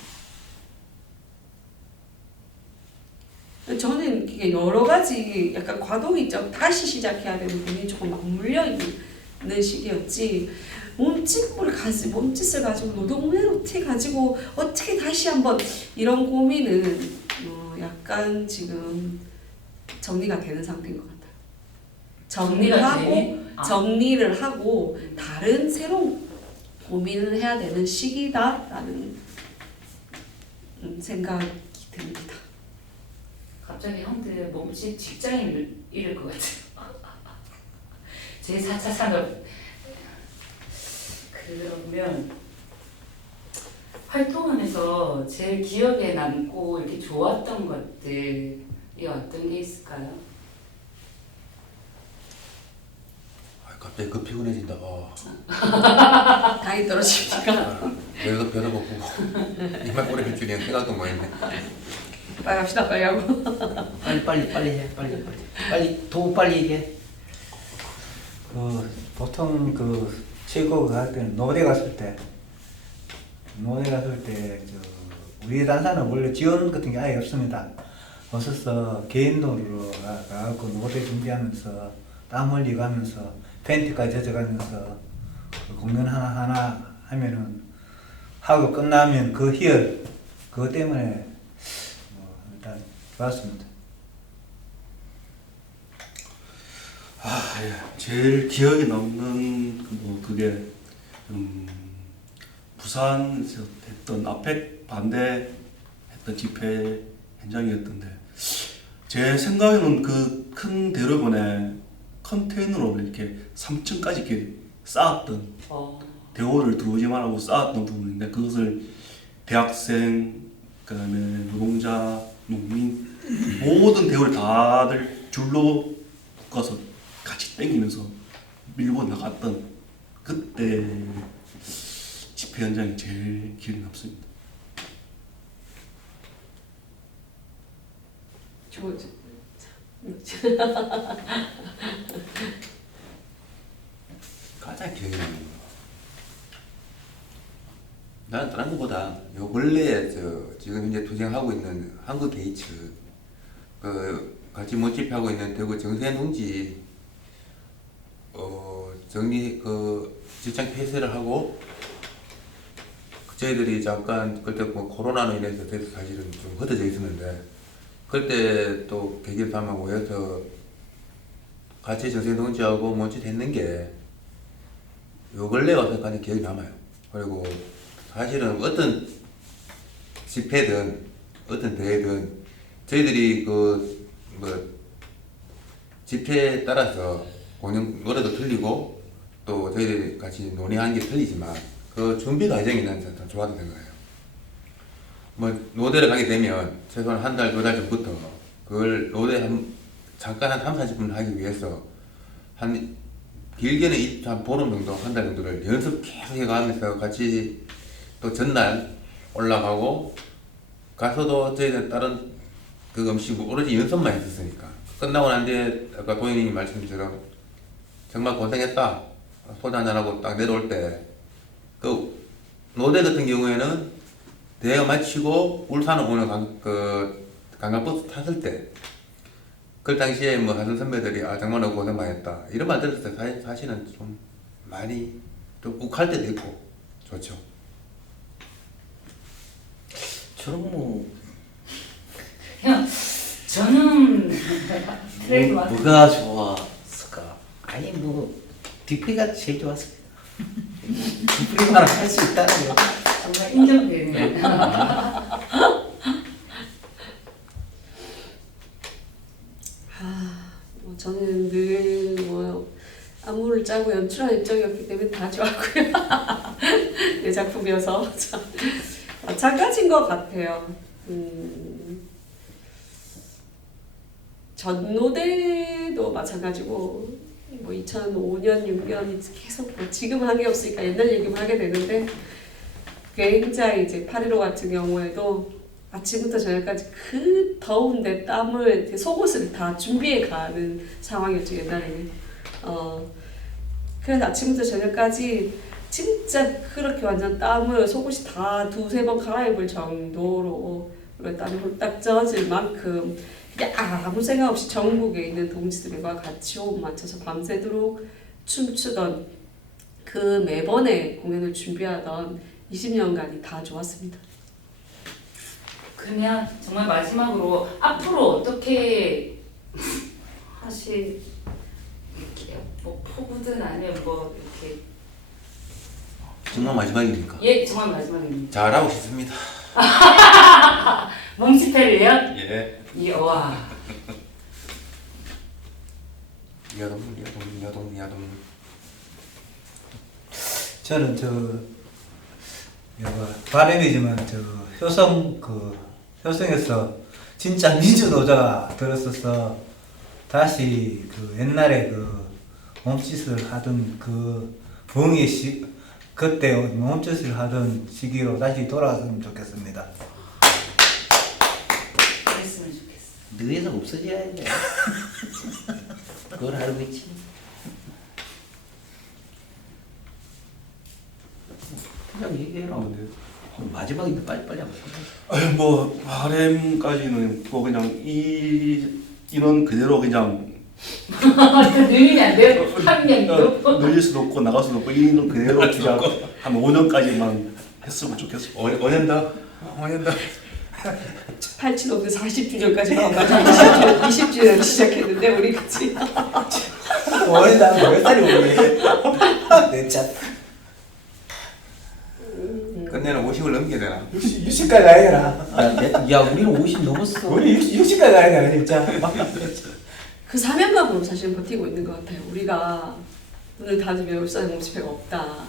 저는 이게 여러 가지 약간 과도기적 다시 시작해야 되는 부분이 조금 맞물려 있는 시기였지. 몸짓을 가지고 노동매로 티 가지고 어떻게 다시 한번 이런 고민은 약간 지금 정리가 되는 상태인 것 같아요. 정리를 하고 다른 새로운 고민을 해야 되는 시기다라는 생각이 듭니다. 갑자기 형들 몸짓 직장인을 잃을 것 같아요. 제4차 산업. 그러면 활동하면서 제일 기억에 남고 이렇게 좋았던 것들이 어떤 게 있을까요? 갑자기 급 피곤해진다. 당이 떨어집니까? 배도 고프고 이만 오래 할 줄이야 생각도 못했네. 빨리 갑시다. 빨리 하고. 빨리 해. 빨리 더 빨리 얘기해. 보통 최고 할 때는 노래 갔을 때 우리 단사는 원래 지원 같은 게 아예 없습니다. 어서서 개인 돈으로 가갖고 노래 준비하면서 땀 흘리가면서 팬티까지 젖어가면서 공연 하나 하면은 하고 끝나면 그 희열 그것 때문에 일단 좋았습니다. 제일 기억에 남는 그게 부산에서 했던 아펙 반대했던 집회 현장이었던데 제 생각에는 그 큰 대로변에 컨테이너로 이렇게 3층까지 이렇게 쌓았던 대호를 두지만 하고 쌓았던 부분인데 그것을 대학생 그다음에 노동자 농민 모든 대우를 다들 줄로 묶어서 같이 땡기면서 밀고 나갔던 그때 집회 현장이 제일 기억에 남습니다. 가장 기억에 남는 거. 나는 다른 것보다 요 근래에 지금 현재 투쟁하고 있는 한국 게이츠 같이 모집하고 있는 대구 정세현 동지 직장 폐쇄를 하고 저희들이 잠깐 그때 코로나로 인해서 사실은 좀 흩어져 있었는데 그때 또 계기를 삼아 모여서 같이 정세현 동지하고 모집했는 게 요 근래 와서 가장 기억이 남아요. 그리고 사실은 어떤 집회든 어떤 대회든 저희들이 집회에 따라서 공연 노래도 틀리고 또 저희들이 같이 논의하는 게 틀리지만 그 준비 과정이 난 좋았다고 생각해요. 노래를 가게 되면 최소한 한 달, 두 달 전부터 그걸 노래 잠깐 한 30, 40분 하기 위해서 길게는 한 보름 정도, 한 달 정도를 연습 계속 해가면서 같이 또 전날 올라가고 가서도 저희는 다른 음식 오로지 연습만 했었으니까 끝나고 난 뒤에 아까 도현님이 말씀처럼 정말 고생했다 소주 한잔하고 딱 내려올 때 노래 같은 경우에는 대회 마치고 울산을 오는 관광버스 탔을 때 그 당시에 하선 선배들이 정말 너무 고생 많이 했다 이런 말 들었을 때 사실은 좀 많이 좀 욱할 때도 있고 좋죠. 저는 뭐가 좋았을까? 아니 뒷풀이가 제일 좋았습니다. 뒷풀이만 할 수 있다는 거. 정말 인정되네요. 저는 늘 안무를 짜고 연출하는 입장이었기 때문에 다 좋았고요. 내 작품이어서 참 마찬가지인 것 같아요. 전노대도 마찬가지고 2005년, 6년 계속 지금은 한 게 없으니까 옛날 얘기만 하게 되는데 굉장히 이제 8.15 같은 경우에도 아침부터 저녁까지 그 더운데 땀을 속옷을 다 준비해 가는 상황이었죠 옛날에는. 그래서 아침부터 저녁까지 진짜 그렇게 완전 땀을 속옷이 다 두세 번 갈아입을 정도로 우리가 땀이 홀딱 젖을 만큼 이게 아무 생각 없이 전국에 있는 동지들과 같이 호흡 맞춰서 밤새도록 춤추던 그 매번의 공연을 준비하던 20년간이 다 좋았습니다. 그러면 정말 마지막으로 앞으로 어떻게 하실 이렇게 뭐 포부든 아니면 뭐 이렇게 정말 마지막입니까? 예 정말 마지막입니다. 잘하고 싶습니다. 몸집회를요? 예. 예 와. 야동. 저는 바람이지만 효성에서 진짜 민주노자가 들었어서 다시 그 옛날에 그 몸짓을 하던 그 그때 몸짓을 하던 시기로 다시 돌아왔으면 좋겠습니다. 그랬으면 좋겠어. 너희는 없어져야 돼. 그걸 알고 있지. 그냥 얘기해라. 마지막인데 빨리빨리 하고 싶어. 아유 뭐 바램까지는 뭐 그냥 인원 그대로 그냥 늘리면 안 돼요? 한 명도? 늘릴 수도 없고 나갈 수도 없고 인원 그대로 그냥 한 5년까지만 했으면 좋겠어. 5년 더. 5년 더. 87 40주년까지 나와가지고 20주년 시작했는데 우리 그치? 어리다 몇 살이 오니? 내 차. 끝내는 50을 넘겨야 되나? 60까지 가야 되나? 야, 우리는 50 넘었어. 우리 60까지 가야 되나 진짜? 그 사명감으로 사실은 버티고 있는 것 같아요. 우리가 눈을 닫으면 울산에 몸집회가 없다.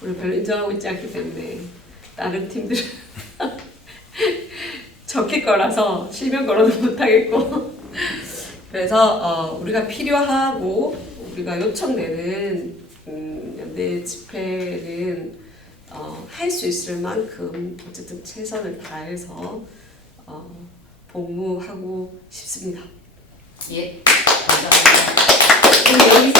우리 별로 인정하고 있지 않기 때문에 다른 팀들은 적힐 거라서 실명 걸어도 못하겠고 그래서 우리가 필요하고 우리가 요청되는 연대 집회는 할 수 있을 만큼 어쨌든 최선을 다해서 복무하고 싶습니다. 예 감사합니다. 여기